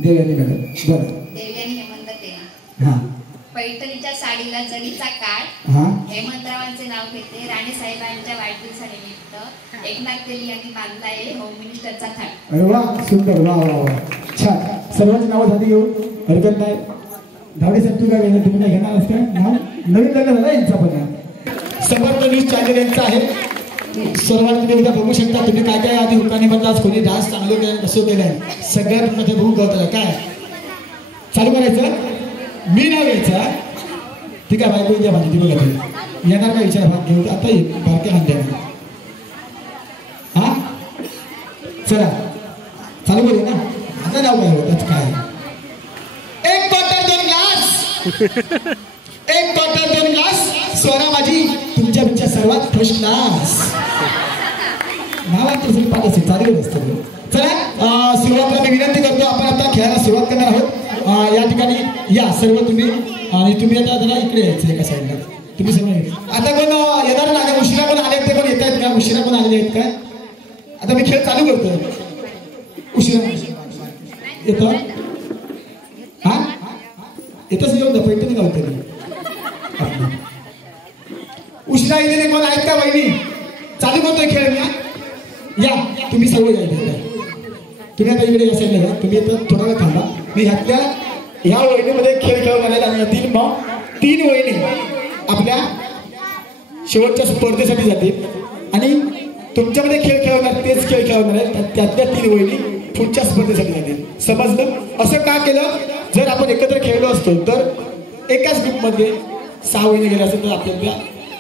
देवयानी मॅडम बरं. देवयानी हेमंत ते. हा पैठणीच्या साडीला जरीचा काळ. हेमंतरावांचे नाव घेते राणे साहेबांच्या वाढदिवसानिमित्त एकनाथ तेली यांनी बांधला आहे होम मिनिस्टरचा थाट. अरे वा सुंदर वा वा वा छान. सर्वांची नावं झाली घेऊन हरकत नाही. धावडे साहेब तू काय घेणार तुम्ही काय घेणार असते नाव नवीन लग्न झालं यांचा पण समर्थ न्यूज चॅनल यांचा आहे. सर्वांनी तुम्ही एकदा बघू शकता तुम्ही काय काय आधी हुकाने आज कोणी डान्स चांगले केलं कसं केलंय सगळ्यात मध्ये बघू कळतं काय चालू करायचं. मी नाव घ्यायचं ठीक आहे बायको द्या माझी ती बघा येणार का विचार भाग घेऊ आता बारक्या हात. हा चला चालू करूया ना. आता नाव काय होतं काय 1 quarter 2 glass 1 quarter 2 glass. Swara माझी तुमच्यापेक्षा सर्वात फर्स्ट क्लास. नावात तसं पाठ असेल चालेल असतं. चला सुरुवातीला मी विनंती करतो आपण आता खेळायला सुरुवात करणार आहोत. या ठिकाणी या सर्व तुम्ही आणि तुम्ही आता जरा इकडे यायचं एका साईडला तुम्ही सर्व. आता कोण येणार ना उशिरा कोण आले ते पण येत आहेत का उशिरा कोण आलेले आहेत काय. आता मी खेळ चालू करतो. उशिरा येतो हा येतच येऊन जा पैठणी का होते उशिरा येलेले कोण आहेत का वहिनी. चालू करतोय खेळ मी या तुम्ही सर्व जायचं. तुम्ही आता इकडे असेल ना तुम्ही आता थोडा वेळ थांबा. मी ह्या वहिनीमध्ये खेळ खेळवणार आणि यातील मग 3 वहिनी आपल्या शेवटच्या स्पर्धेसाठी जातील आणि तुमच्यामध्ये खेळ खेळवणार तेच खेळ खेळवणार आहेत. त्यातल्या 3 वहिनी पुढच्या स्पर्धेसाठी जातील. समजलं. असं का केलं जर आपण एकत्र खेळलो असतो तर एकाच ग्रुपमध्ये 6 वहिनी गेल्या असेल तर आपल्याला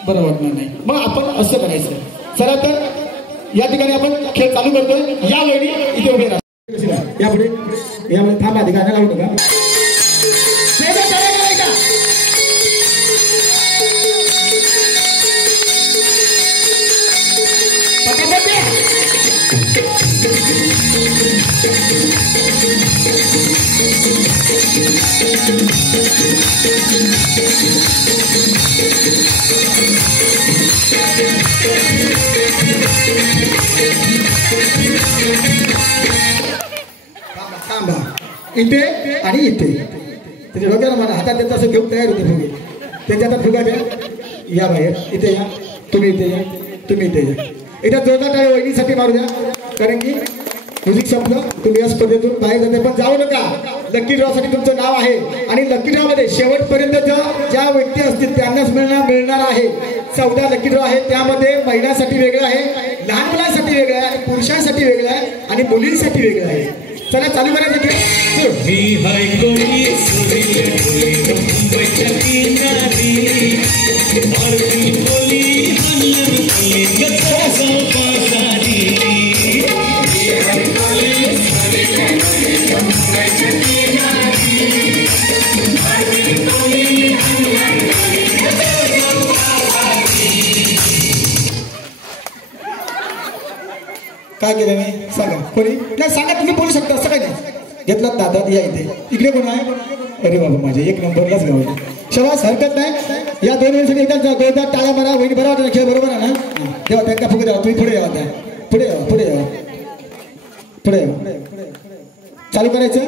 बरं वाटणार नाही. मग आपण असं करायचं. चला तर या ठिकाणी आपण खेळ चालू करतोय. या वहिनी इथे उभे राहा. यापुढे थांबा आधी गाणं लावू नका. थांबा इथे आणि इथे. त्याच्या डोक्याला म्हणा हातात त्यांचं असं घेऊन तयार होते फुगे. त्यांच्या हातात फुगा द्या. या बाहेर इथे या, तुम्ही इथे या, तुम्ही इथे या. एकदा जोरदार टाळ्या वहिनीसाठी मारू द्या, कारण की म्युझिक संपलं. तुम्ही या स्पर्धेतून बाहेर जाते, पण जाऊ नका. लकी ड्रॉ साठी तुमचं नाव आहे आणि लकी ड्रॉ मध्ये शेवटपर्यंत ज्या व्यक्ती असतील त्यांनाच मिळणार आहे. 14 लकी ड्रॉ आहे. त्यामध्ये महिलांसाठी वेगळं आहे, लहान मुलांसाठी वेगळं आहे, पुरुषांसाठी वेगळं आहे आणि मुलींसाठी वेगळं आहे. चला चालू करायचं की काय केलं मी सांगा. कोणी नाही सांगा, तुम्ही बोलू शकता. असं काय नाही. घेतलात दादा या इथे. इकडे कोण आहे? अरे बाबा माझे 1 नंबरलाच गाव आहे. शबास, हरकत नाही. या 2 वेळेसाठी एकदा जोरदार टाळ्या मारा. वहिनी बरोबर वाटत खेळ बरोबर आहे ना. तेव्हा त्यांना फुगे द्यावा. तुम्ही पुढे यावा, पुढे यावा, पुढे यावा, पुढे यावा. चालू करायचं.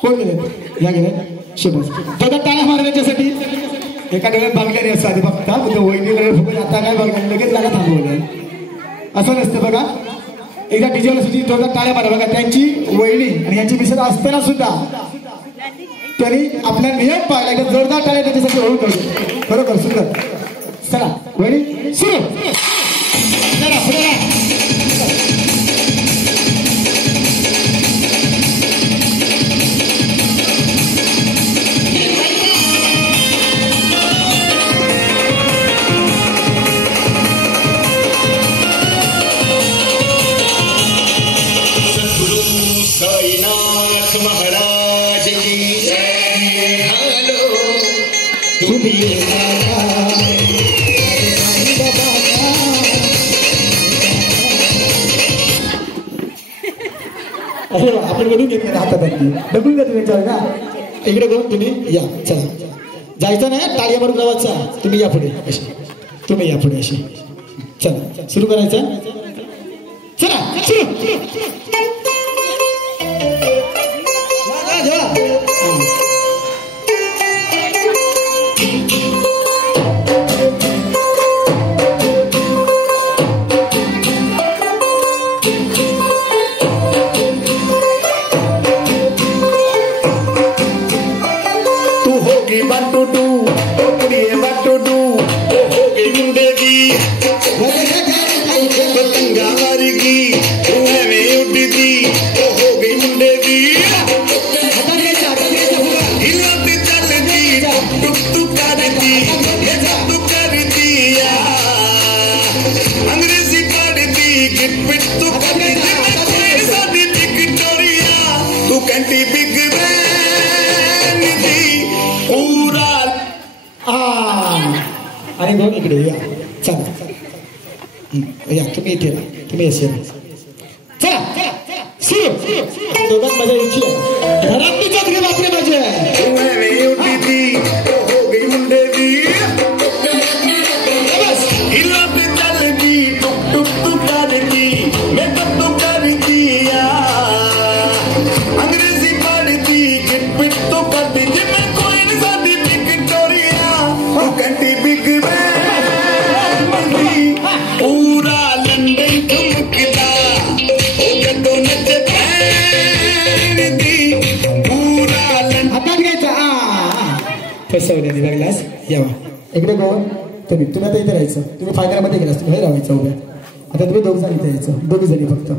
कोण गेले? या गेले. शेबस दादा टाळ्या मारण्याच्यासाठी एका डोळ्यात भागलेले असतात आधी फक्त. वहिनीकडे फुगे आता काय बघा, लगेच लागा थांबवलं. असं नसतं बघा. एकदा डीजेला सुद्धा जोरदार टाळ्या मारा बघा. त्यांची वहिनी आणि यांची मिसेस असताना सुद्धा तरी आपला नियम पाळला. एकदा जोरदार टाळ्या त्याच्यासाठी होऊन करतो. बरोबर, सुंदर. चला वहिनी सुरू. चला पुढे. आपण बघून घेतलं हातात बघून घेतो विचार ना. इकडे बघून तुम्ही या. चला जायचं नाही, टाळ्या मारून जावाचा. तुम्ही या पुढे अशी, तुम्ही या पुढे अशी. चला सुरू करायचं. चला सुरू. आणि भाऊ इकडे या. चला या, तुम्ही इथे तुम्ही असे. चला सुरू. दोघांत मजा यायची. घरातली चादरी बापरे माझे. फसवल्याने लागलास. यावा इकडे गो. तुम्ही आता इथे राहायचं. तुम्ही फायनलमध्ये गेलास, तुम्ही हे राहायचं उभ्या. आता तुम्ही 2 जण इथे यायचं, 2 जणी फक्त.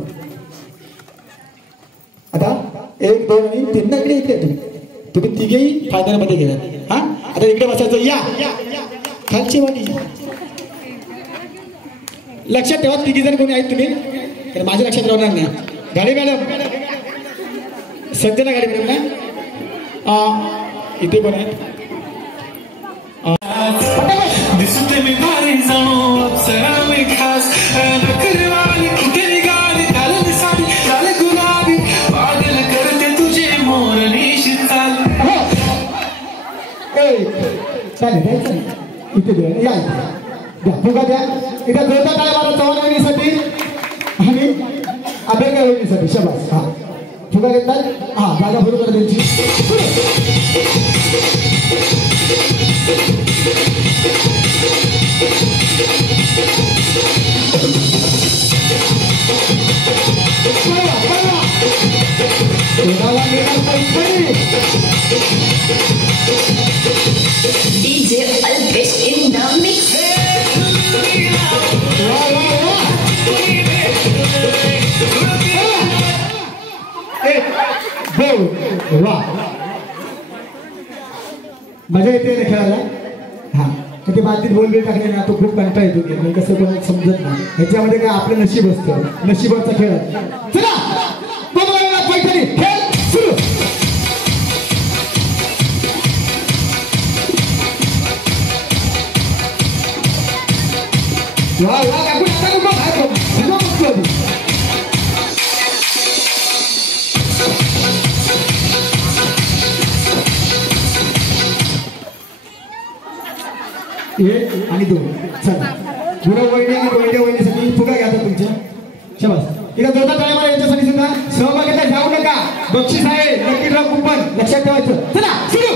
आता 1 2 आणि 3 इकडे इकडे तुम्ही तिघेही फायद्यामध्ये गेलात. हा आता इकडे बसायचं. या खालची वाली लक्षात ठेवा. तिघी जण कोणी आहेत तुम्ही कारण माझ्या लक्षात राहणार नाही. गाडी मॅडम संजना गाडी मॅडम ना इथे कोण आहे. दिसते मी भारी जाणो अप्सरा मी खास नकरवाली कुठे निघाली चालली साडी चाल गुलाबी पागल करते तुझे मोरनीशी चाल. चालेल इथे द्या. या द्या फुगा द्या. इथे जोरदार टाळ्या मारा चव्हाण वहिनीसाठी आणि अभ्यंकर वहिनीसाठी. शाबास. हा फुगा घेतात. हा जागा भरून कर त्यांची. DJ Alpesh in the mix. मजा येते ना खेळायला. हा ते बादलीत बोलबे टाकले ना तो खूप कंटाळा येतो. म्हणजे कसं कोणाला समजत नाही. ह्याच्यामध्ये काय आपलं नशीब असतं. नशिबाचा खेळ. चला पैठणी खेळ सुरू. वा वा काकू आता कुठं बाहेर बघतो. एक आणि 2. चला गुरव वहिनी आणि वैद्य वहिनीसाठी फुगा घ्या तुमच्या. शाबास. इथं जोरदार टाळ्या मारा यांच्यासाठी सुद्धा. सहभागाला जाऊ नका. बक्षीस आहे नक्की ड्रॉ कुपन लक्षात ठेवायचं. चला सुरू.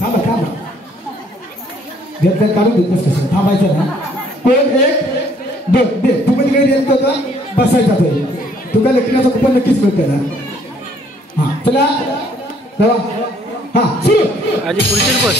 थांबा थांबा घेतलं काढून देतोस कसं थांबायचं ना. कोण 1 2 दे. तू पण तिकडे येत होता बसायचा तो. तुला लटण्याचा कुपन नक्कीच मिळतं ना. हा चला चला. हा सुरू. आजी पुढची बस.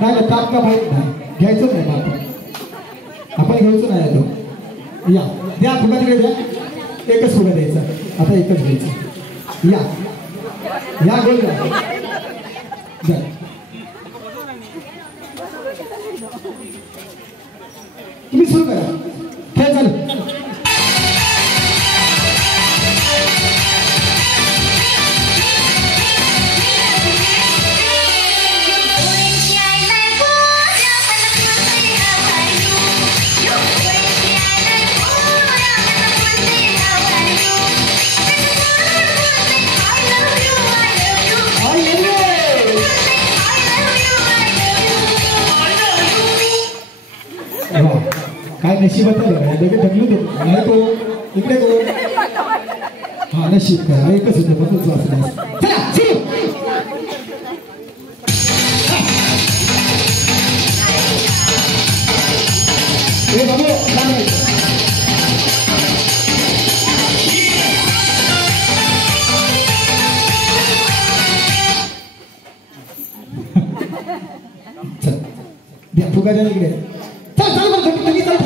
नाही ताप का भाई घ्यायचं नाही बाप. आपण घ्यायचं नाही आलो. या द्या फुगा तिकडे द्या. एकच फुगा द्यायचा. आता एकच घ्यायचं. या या गोल द्या. तुम्ही सुरू करा. खेळ चालू. काय नशीब ढकलू दे. नाही तो इकडे गो. हा नशीब करा. एकच होतं पण तोच वाचला. चला सुरू. ए बाबू चल द्या फुगा द्या इकडे. चल चल बरं तुम्ही चल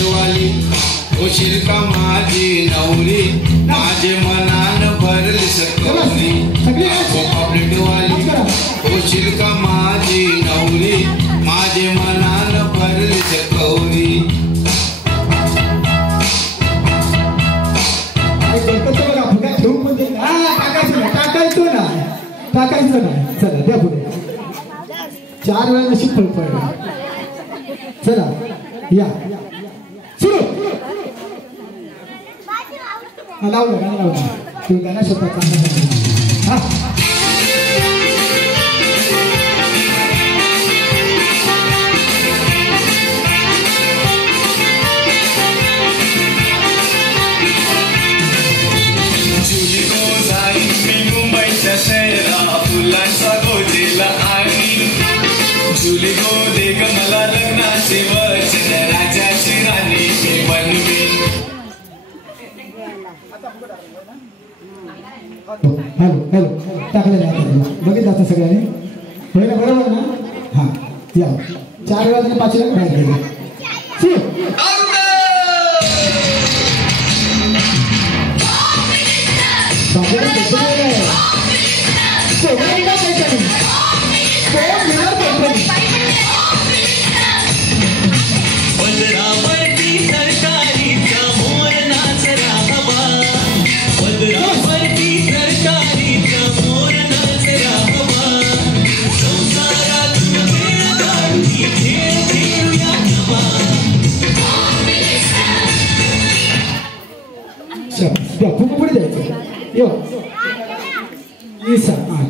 वाली होशील का माझी नवरी माझे मनान भरली सकवरी. वाली होशील का माझी नवरी माझे मनान भरली सकवरी. टाकायचं नाही. चला द्या पुढे. 4 वेळा नशीब पडलं. चला या सुरू. लावलं गाणं लावलं. तू गाणं स्वतः हा. फुलांचा गोजेला आणि जुली गो दे ग मला लग्नाचे वचन राजाची राणी मी बनवी. हॅलो हॅलो टाकलेलं आहे बघितलं आता सगळ्यांनी होय ना बरोबर ना. हा या 4 वेळा तरी 5 वेळा बाहेर गेले. खूप पुढे जायचं यो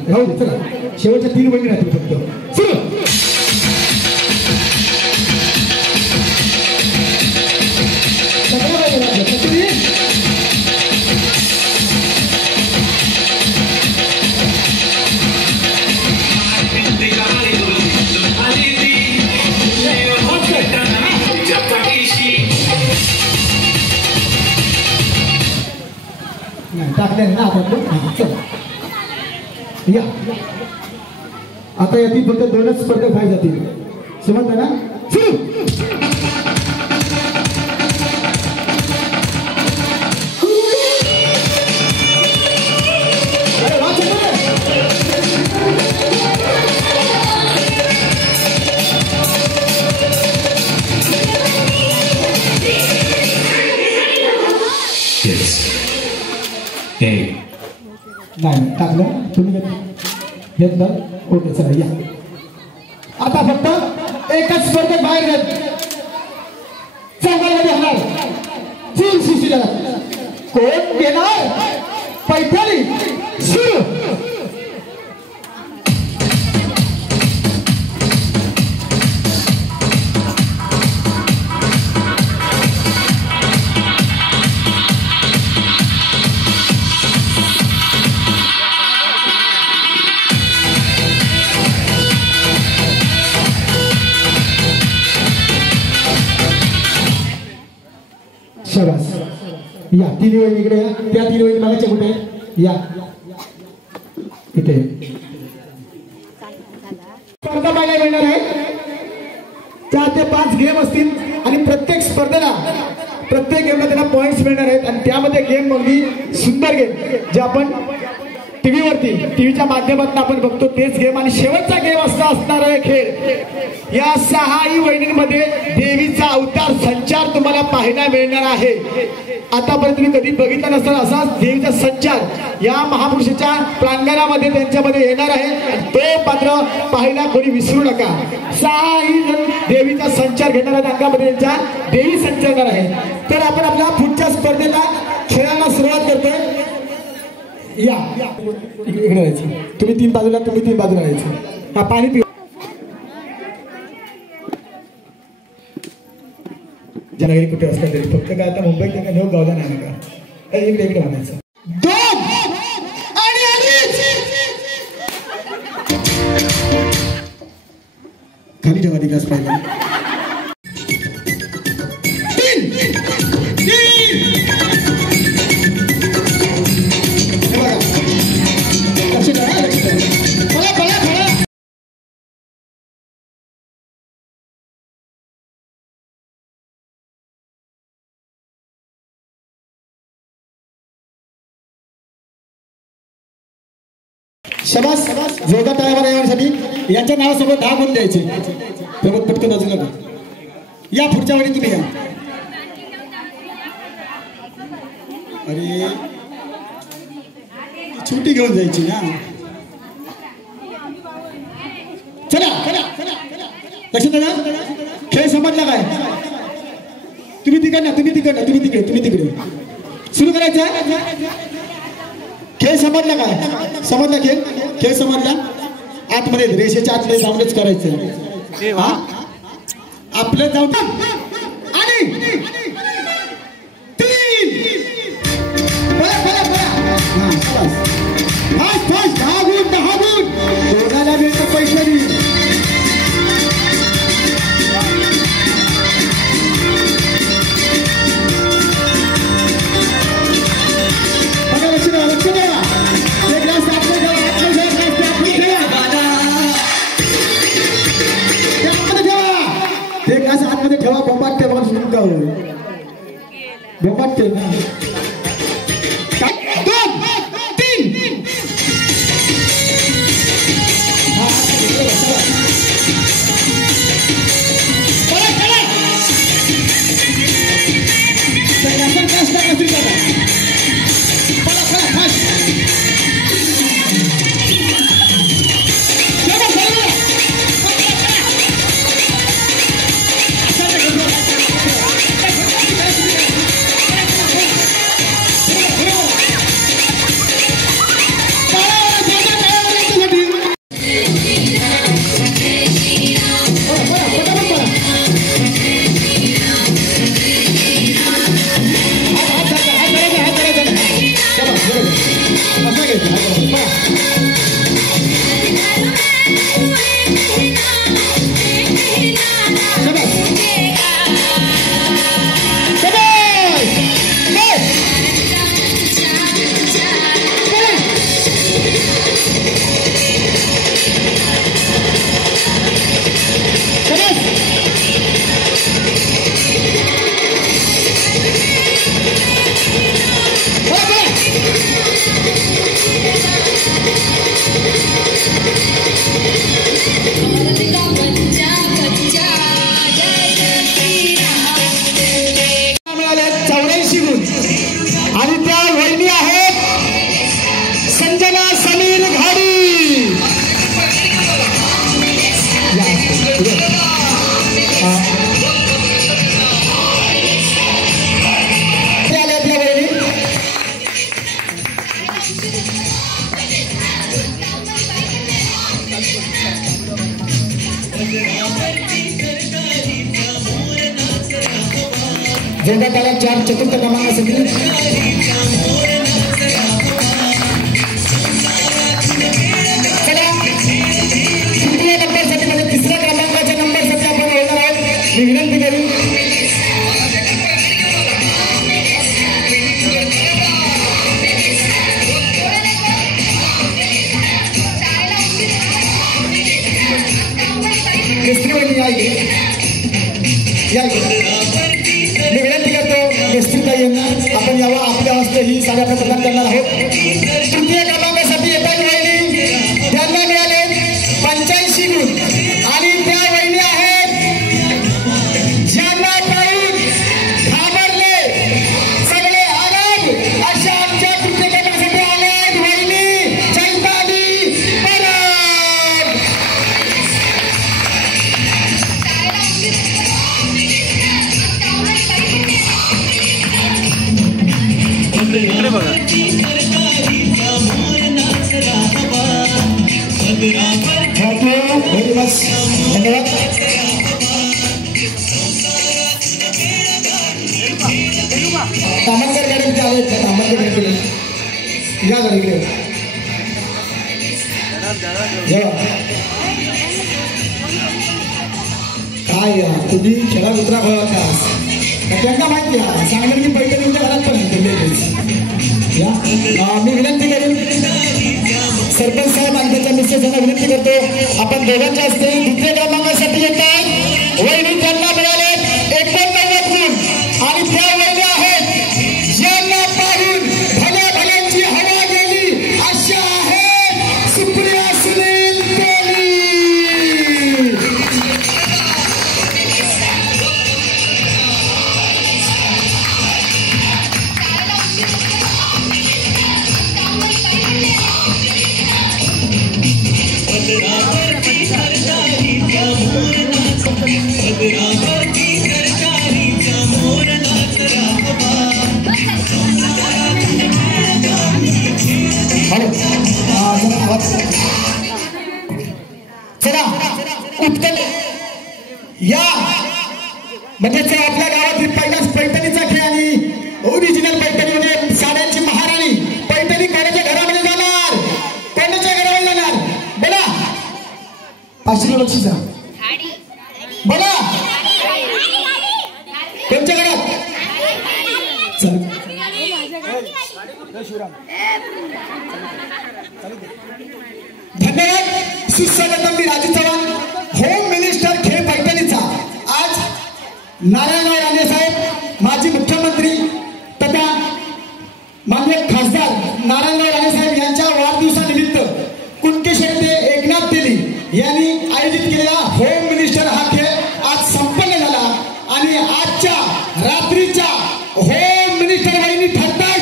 राहू दे. चला शेवटच्या 3 महिने राहतील फक्त. सुरू. टाकल्याने ना आपण या. आता यातील फक्त 2च स्पर्धक बाहेर जातील. समजलं ना. सुरू. नाही टाकलं तुम्ही घेतलं. ओके चला या. आता फक्त एकच स्पर्धक बाहेर जाईल. चौघांमध्ये होणार 3 शिशी कोण घेणार पैठणी. सुरू. शाबास. या 3 वेळ इकडे या. त्या 3 वेळ मागायच्या कुठे या इथे स्पर्धा पाहायला मिळणार आहे. 4 ते 5 गेम असतील आणि प्रत्येक स्पर्धेला प्रत्येक गेमला त्यांना पॉइंट्स मिळणार आहेत. आणि त्यामध्ये गेम मधली सुंदर गेम जे आपण टीव्हीच्या माध्यमातून आपण बघतो तेच गेम. आणि शेवटचा गेम असणार आहे खेळ. या 6 वहिनींमध्ये देवीचा अवतार संचार तुम्हाला पाहायला मिळणार आहे. आतापर्यंत तुम्ही कधी बघितला नसेल असा देवीचा संचार या महापुरुषाच्या प्रांगणामध्ये त्यांच्यामध्ये येणार आहे. तो पात्र पाहायला कोणी विसरू नका. 6 जण देवीचा संचार घेणार आहेत. अंगामध्ये त्यांच्या देवी संचार आहे. तर आपण आपल्या पुढच्या स्पर्धेला खेळायला सुरुवात करतोय. या इकडे राहायचं. तुम्ही 3 बाजूला राहायचं. हा पाणी पिऊ. जनागिरी कुठे असतात तरी फक्त काय आता मुंबईत गावला नाही का इकडे म्हणायचं. खाली ठेवा दिगास पाहिजे. शबास. जोरदार टाळ्या बरं यासाठी. यांच्या नावासोबत 10 गुण द्यायचे. प्रमोद पटकन बाजूला का या. पुढच्या वेळी तुम्ही या. अरे छोटी घेऊन जायची ना. लक्षात आलं? खेळ समजला काय? तुम्ही तिकडे सुरू करायचं आहे. खेळ समजला काय? समजला खेळ समजला? आतमध्ये रेषेच्या आतमध्ये जाऊनच करायचं. आपलं जाऊन आणि 3 10 गुण दोघाला मिळतं पैसे. आतमध्ये ठेवा. बोंबाटते बघा बोंबाटते 2 3 जगाला 4 चतुर्थ क्रमांकासाठी तृतीय नंबरसाठी म्हणजे 3ऱ्या क्रमांकाच्या नंबरसाठी आपण बोलणार आहोत. मी विनंती करू मी विनंती करतो केसरीताईंना आपण यावं. आपल्या हस्ते ही साड्या प्रदान करणार आहोत. तृतीय क्रमांकासाठी येतात वहिनी, त्यांना मिळाले 85 गुण आणि त्या वहिनी आहेत ज्यांना पाहून घाबरले सगळे आनंद अशा आमच्या तृतीय क्रमांकासाठी आले वहिनी चैताली परब. इकडे बघा. धन्यवाद. तामणकर गाडीचे आले. तामणकर गाडी या गाडीकडे काय तुम्ही खेळा उतरा बघा. त्यांना माहिती आहे सांगली की पैठणी तुमच्या घरात पण मी विनंती करेन सरपंच साहेब आणि त्याच्या मिसेसना विनंती करतो आपण दोघांच्या हस्ते दुसऱ्या क्रमांकासाठी येत आहे. वहिनी त्यांना मिळाले 89 गुण आणि त्या वहिनी आहेत ज्यांना पाहून भल्या भल्यांची हवा गेली अशा आहेत सुप्रिया सुनील तेली. चला उत्कल या म्हणजे आपल्या गावातील पहिलाच पैठणीचा खेळ आणि ओरिजिनल पैठणी म्हणजे साड्यांची महाराणी पैठणी कोणाच्या घरामध्ये जाणार, कोणाच्या घरामध्ये जाणार बोला. 500 बक्षीस बोला कोणत्या घरात. धन्यवाद. सुस्वागतम मी राजू चव्हाण, होम मिनिस्टर खेळ पैठणीचा. आज नारायणराव राणे साहेब माजी मुख्यमंत्री तथा माननीय खासदार नारायणराव राणे साहेब यांच्या वाढदिवसानिमित्त कुणकेश्वर ते एकनाथ तेली यांनी आयोजित केलेला होम मिनिस्टर हा खेळ आज संपन्न झाला आणि आजच्या रात्रीच्या होम मिनिस्टर वहिनी ठरतात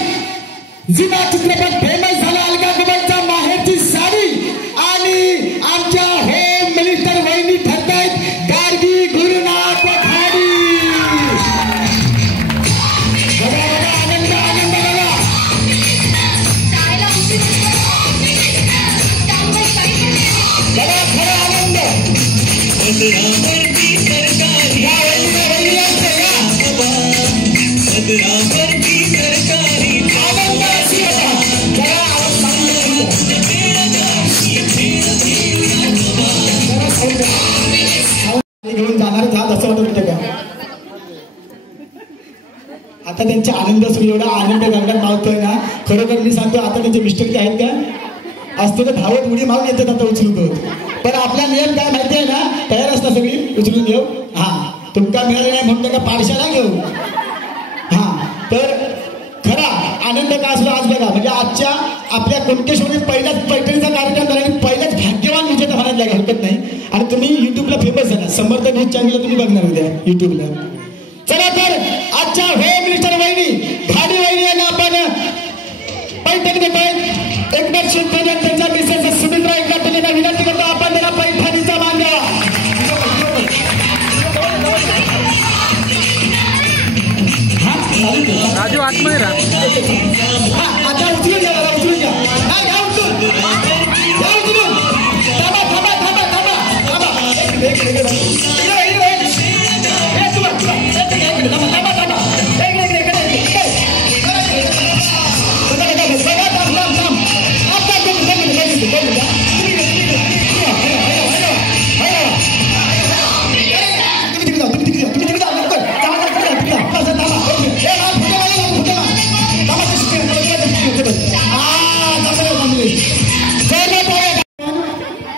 जुना चित्रपट फेमस झाला अलका कुबलचा माहेरची साडी आणि आमच्या होम मिनिस्टर वहिनी ठरतात गार्गी गुरुनाथ पठाडी. आनंद आनंद बघा खरा आनंद. घेऊन जाणारच आहात असं वाटत होतं का. आता त्यांचा आनंद सुरू एवढा आनंद गंगात मावतोय ना खरोखर मी सांगतो. आता त्यांचे मिस्टर ते आहेत का असतो तर धावत उडी मारून येतात आता उचलून होत. पण आपला नियम काय माहिती आहे ना, तयार असता सगळी उचलून घेऊ. हा तुमका मिळालं नाही म्हणतो का पाडशाला घेऊ. हा तर खरा आनंद का असलो आज बघा म्हणजे आजच्या आपल्या कुणकेश्वरमध्ये पहिलाच पैठणीचा कार्यक्रम झाला आणि पहिलाच भाग्यवान विजेता म्हणायला हरकत नाही. आणि तुम्ही युट्यूबला फेमस झाला, समर्थ न्यूज चॅनलला तुम्ही बघणार होत्या युट्यूबला. चला तर आजच्या होम मिनिस्टर वहिनी भाडी वहिनी यांना आपण पैठणी देतोय. एकनाथ शिंदे त्यांच्या मिसेस सुमित्रा एकनाथ त्यांना विनंती करतो आपण त्यांना पैठणीचा मान द्यावा. राजू आतमध्ये राहा. आता उचलून घ्या, उचलून घ्या. घ्या उचलून, घ्या उचलून. थांबा थांबा थांबा थांबा थांबा.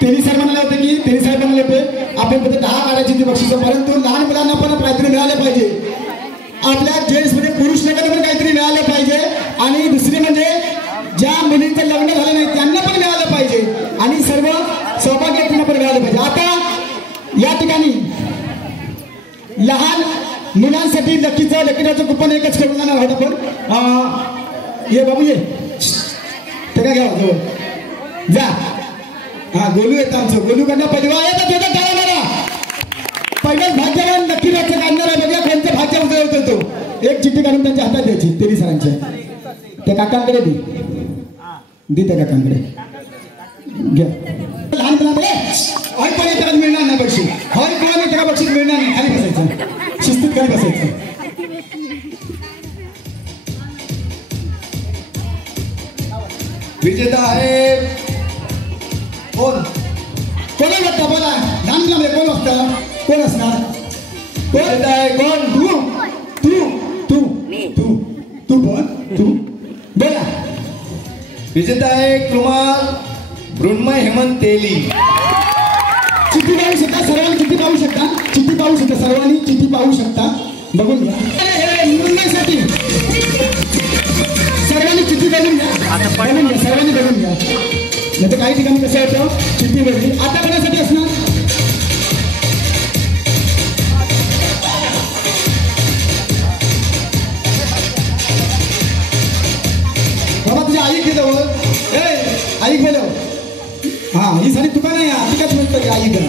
तेली साहेबांना होते की तेली साहेबांना होते आपण फक्त 10 काढायची ती बक्षीस, परंतु लहान मुलांना पण काहीतरी मिळालं पाहिजे. आपल्या जेंट्समध्ये पुरुष लोकांना पण काहीतरी मिळालं पाहिजे. आणि दुसरी म्हणजे ज्या मुलींचं लग्न झालं नाही त्यांना पण मिळालं पाहिजे आणि सर्व सौभाग्यवतींना पण मिळालं पाहिजे. आता या ठिकाणी लहान मुलांसाठी लकीचं कुपन एकच करून जाणार आहोत आपण. ये बाबू ये ते काय घ्या जवळ जा. हा गोलू येतं आमचं, गोलू कडनं पहिले येतात टाळा. पहिल्याच भाग्यवान नक्की रक्त काढणार आहे. बघा कोणतं भाग्य उजळवतो तो. एक चिठ्ठी काढून त्यांच्या हातात द्यायची तेली सरांच्या. त्या काकांकडे दे त्या काकांकडे घ्या. लहान मुलांकडे हॉय पण येताना मिळणार नाही बक्षीस. हॉय कोण येतं का बक्षीस मिळणार नाही. खाली बसायचं, शिस्तीत खाली बसायचं. विजेता आहे कोण कोण वाटतं बोला. लहान मुलांमध्ये कोण वाटतं, कोण असणार, कोण येत आहे, कोण. तू तू तू तू तू कोण तू बोला. विजेता आहे कुमार मृण्मय हेमंत तेली. चिठ्ठी पाहू शकता सर्वांनी, चिठ्ठी पाहू शकता, चिठ्ठी पाहू शकता सर्वांनी, चिठ्ठी पाहू शकता. बघून घ्या मृण्मयसाठी सर्वांनी चिठ्ठी बघून घ्या, बघून घ्या सर्वांनी बघून घ्या. नाही तर काही ठिकाणी कसं होतं चिठ्ठी बघली. आता कोणासाठी असणार बाबा तुझ्या आई गेलो आई गेलो. हा ही साडी तुका नाही ती काय म्हणतो आई गेलो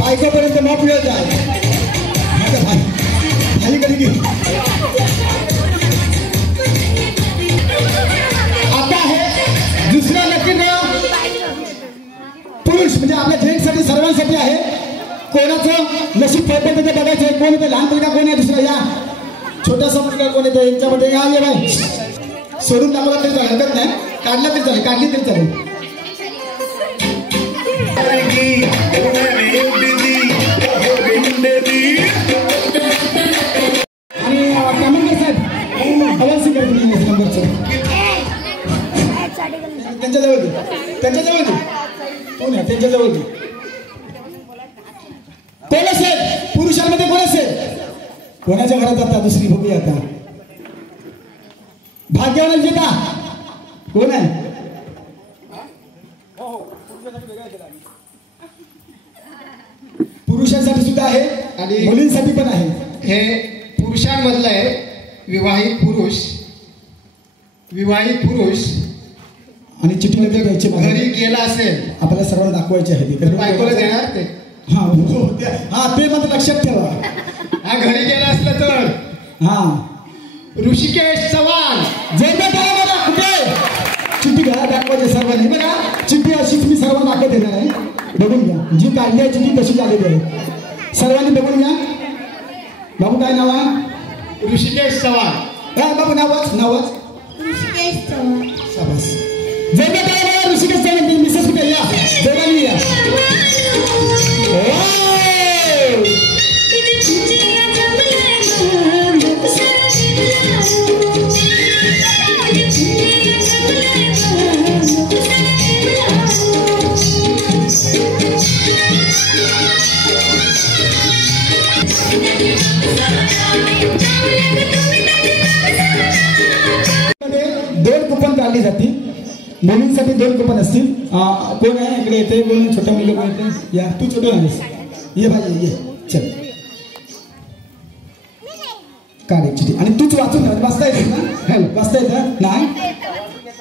बायकोपर्यंत मग वेळ जाय. आता आहे दुसरा नक्की पुरुष म्हणजे आपल्या जेंट्ससाठी सर्वांसाठी आहे. कोणाचं नशीब फळपण ते बघायचं. कोण येतं लहान मुलगा कोण आहे दुसरा या छोटासा मुलगा कोण येतो यांच्यामध्ये या ये बाई सोडून दाखवला तरी चालेल हरकत नाही. काढला तरी चालेल काढली तरी चालेल. आणि कामंडकर साहेब आवाज करा तुम्ही नंबरचं त्यांच्याजवळ दे त्यांच्याजवळ दे कोण आहे त्यांच्याजवळ दे. कोण असेल पुरुषांमध्ये कोण असेल कोणाच्या घरात आता दुसरी बघूया आता. भाग्यवान विजेता कोण आहे. पुरुषांसाठी सुद्धा आहे आणि मुलींसाठी पण आहे. हे पुरुषांमधलं आहे. विवाहित पुरुष आणि चिठ्ठीमध्ये द्यायचे घरी गेला असेल आपल्याला सर्वांना दाखवायचे आहे. बायकोला देणार ते हा ते मात्र लक्षात ठेवा. हा घरी गेला असलं तर हा ऋषिकेश चव्हाण कुठे चिठ्ठी घरात दाखवायचे सर्वांनी. बघा चिठ्ठी अशीच मी सर्वांना दाखवत देणार आहे. बघून घ्या जी काढली आहे चिठ्ठी तशी झालेली आहे. सर्वांनी बघून घ्या. बाबू काय नाव आहे. ऋषिकेश चव्हाण. काय बाबू नावच ऋषिकेश चव्हाण. शाबास. ऋषिकेश चव्हाण मिसेस कुठे या देवानी या. दोन कुपन काढली जातील. मुलींसाठी 2 कुपन असतील. कोण आहे इकडे येते कोण छोट्या मुलं कोण येते या तू छोटं आहेस ये भाई ये चल काढ एक चिठ्ठी आणि तूच वाचून वाचता येते ना वाचता येतं नाही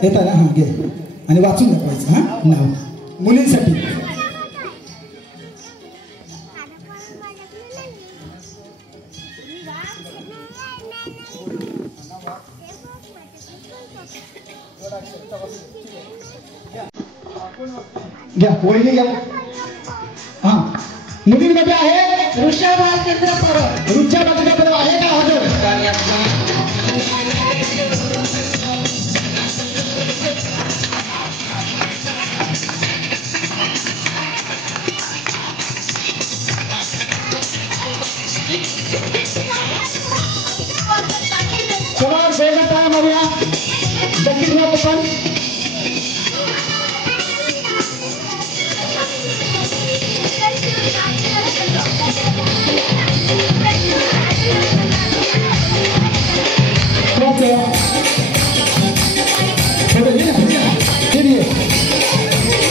येता ना हां घे आणि वाचून दाखवायचं हां नाव मुलींसाठी. घ्या वहिनी घ्या. हा मुलींमध्ये आहे ऋषा बालकेंद्र परब. ऋषा बालकेंद्र परब आहे का हजर. चला बेगा टाइम हो गया. दक्षिण में कुपन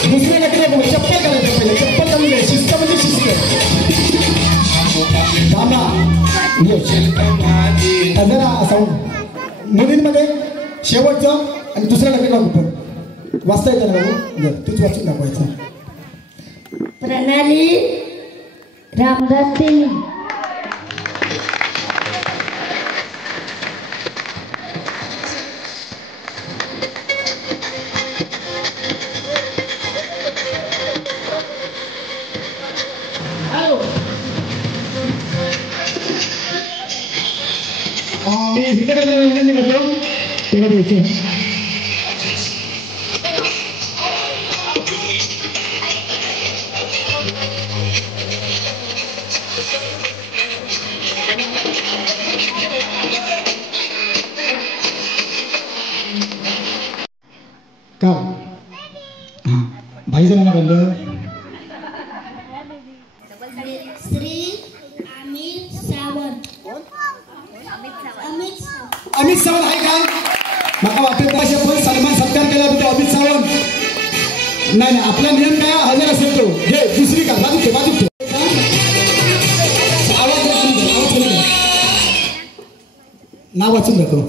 दुसऱ्या नकडे बघू चप्पल घालायचं पहिले. चप्पल घालून घ्या. शिस्त म्हणजे शिस्त. जरा साऊंड मुलींमध्ये शेवटचं आणि दुसऱ्या नकडे कुपन वाचता येतं ना बाबू तूच वाचून दाखवायचं. प्रणाली रामदास तेली. का हां भाई जणांना बोललं. श्री अमित सावंत. अमित सावंत आहे काय मला वाटत नाही. आपण सन्मान सत्कार केला होता अमित सावंत. नाही आपला नियम काय हजर असेल तो घे दुसरी का बाजू नाव वाचून दाखव.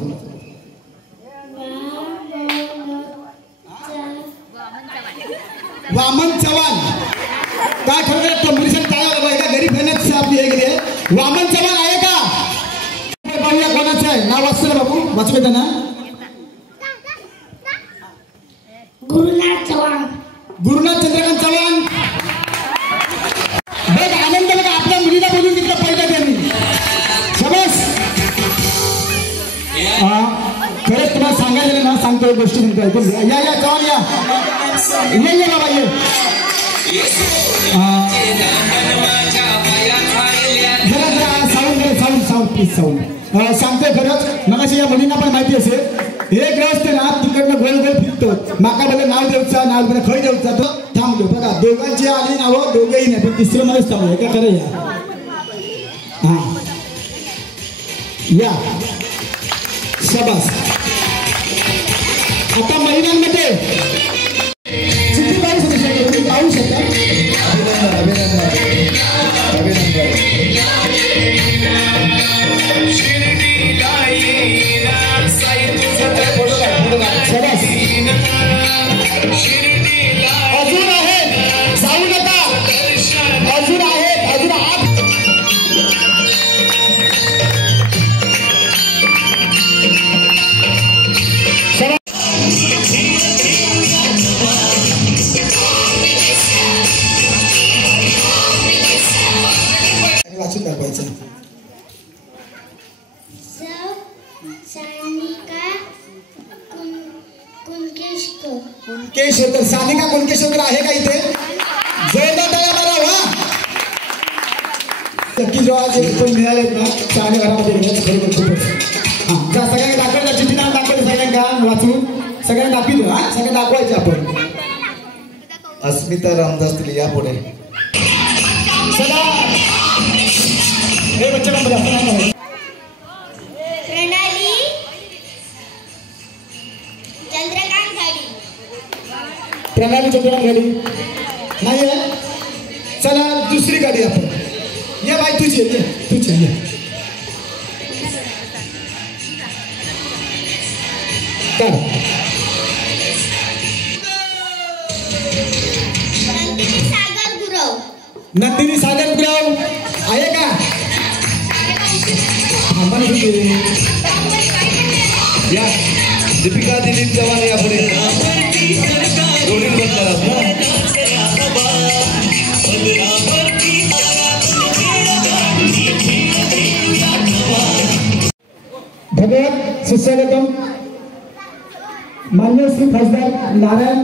वामन चव्हाण. काय खरं कॉम्पिटिशन टाळायला पाहिजे का गरीब खाण्यात आपली हे गेली. वामन चव्हाण आहे का वाचू येतं ना? गुरुनाथ चव्हाण. गुरुनाथ चंद्रकांत चव्हाण. बघ आनंद बघा आपल्या मुलीला बोलून घेतलं पहिलं त्यांनी. समज खरंच तुम्हाला सांगायचं ना, सांगतो एक गोष्ट म्हणतो ऐकून घ्या. या चव्हाण या बाबा ये. Sound please sound. सांगतोय खरंच मगाशी या मुलींना पण माहिती असेल. एक रस्ते ना तिकडनं गोल गोल फिरतो. माका बघा नाव देऊचा नाव बघा खय देऊचा तो थांबलो. बघा दोघांची आली नावं दोघेही नाही पण तिसरं मध्येच थांबलो. एका खरं या हा या शाबास. आता महिलांमध्ये पाहू शकता. अजून आहेत जाऊ नका. अजून आहेत अजून आत. वाचून दाखवायचं. कुणकेश्वर. सानिका कुणकेश्वर आहे का इथे? जोरदार टाळ्या मारा. वा नक्की जेव्हा जे कोण मिळालेत ना चांगल्या घरामध्ये खरोखर खूपच. हां जा सगळ्यांना दाखवायचं. चिठ्ठी नाव दाखवायचं सगळ्यांना वाचून सगळ्यांना दाखवलं. हा सगळ्यांना दाखवायचं आपण. अस्मिता रामदास तिले या पुढे. चला हे बच्चे पण प्रणाली चंद्रकांत गाडी. प्रणाली चंद्रकांत गाडी नाही आहे. चला दुसरी गाडी आपण. ये बाई तुझी ये तुझी ये. नंदिनी सागर गुराव आहे का? या दीपिका दिलीप चव्हाण या पुढे. जोडीत बसतात ना. धन्यवाद. सुस्वागतम. मान्य श्री खासदार नारायण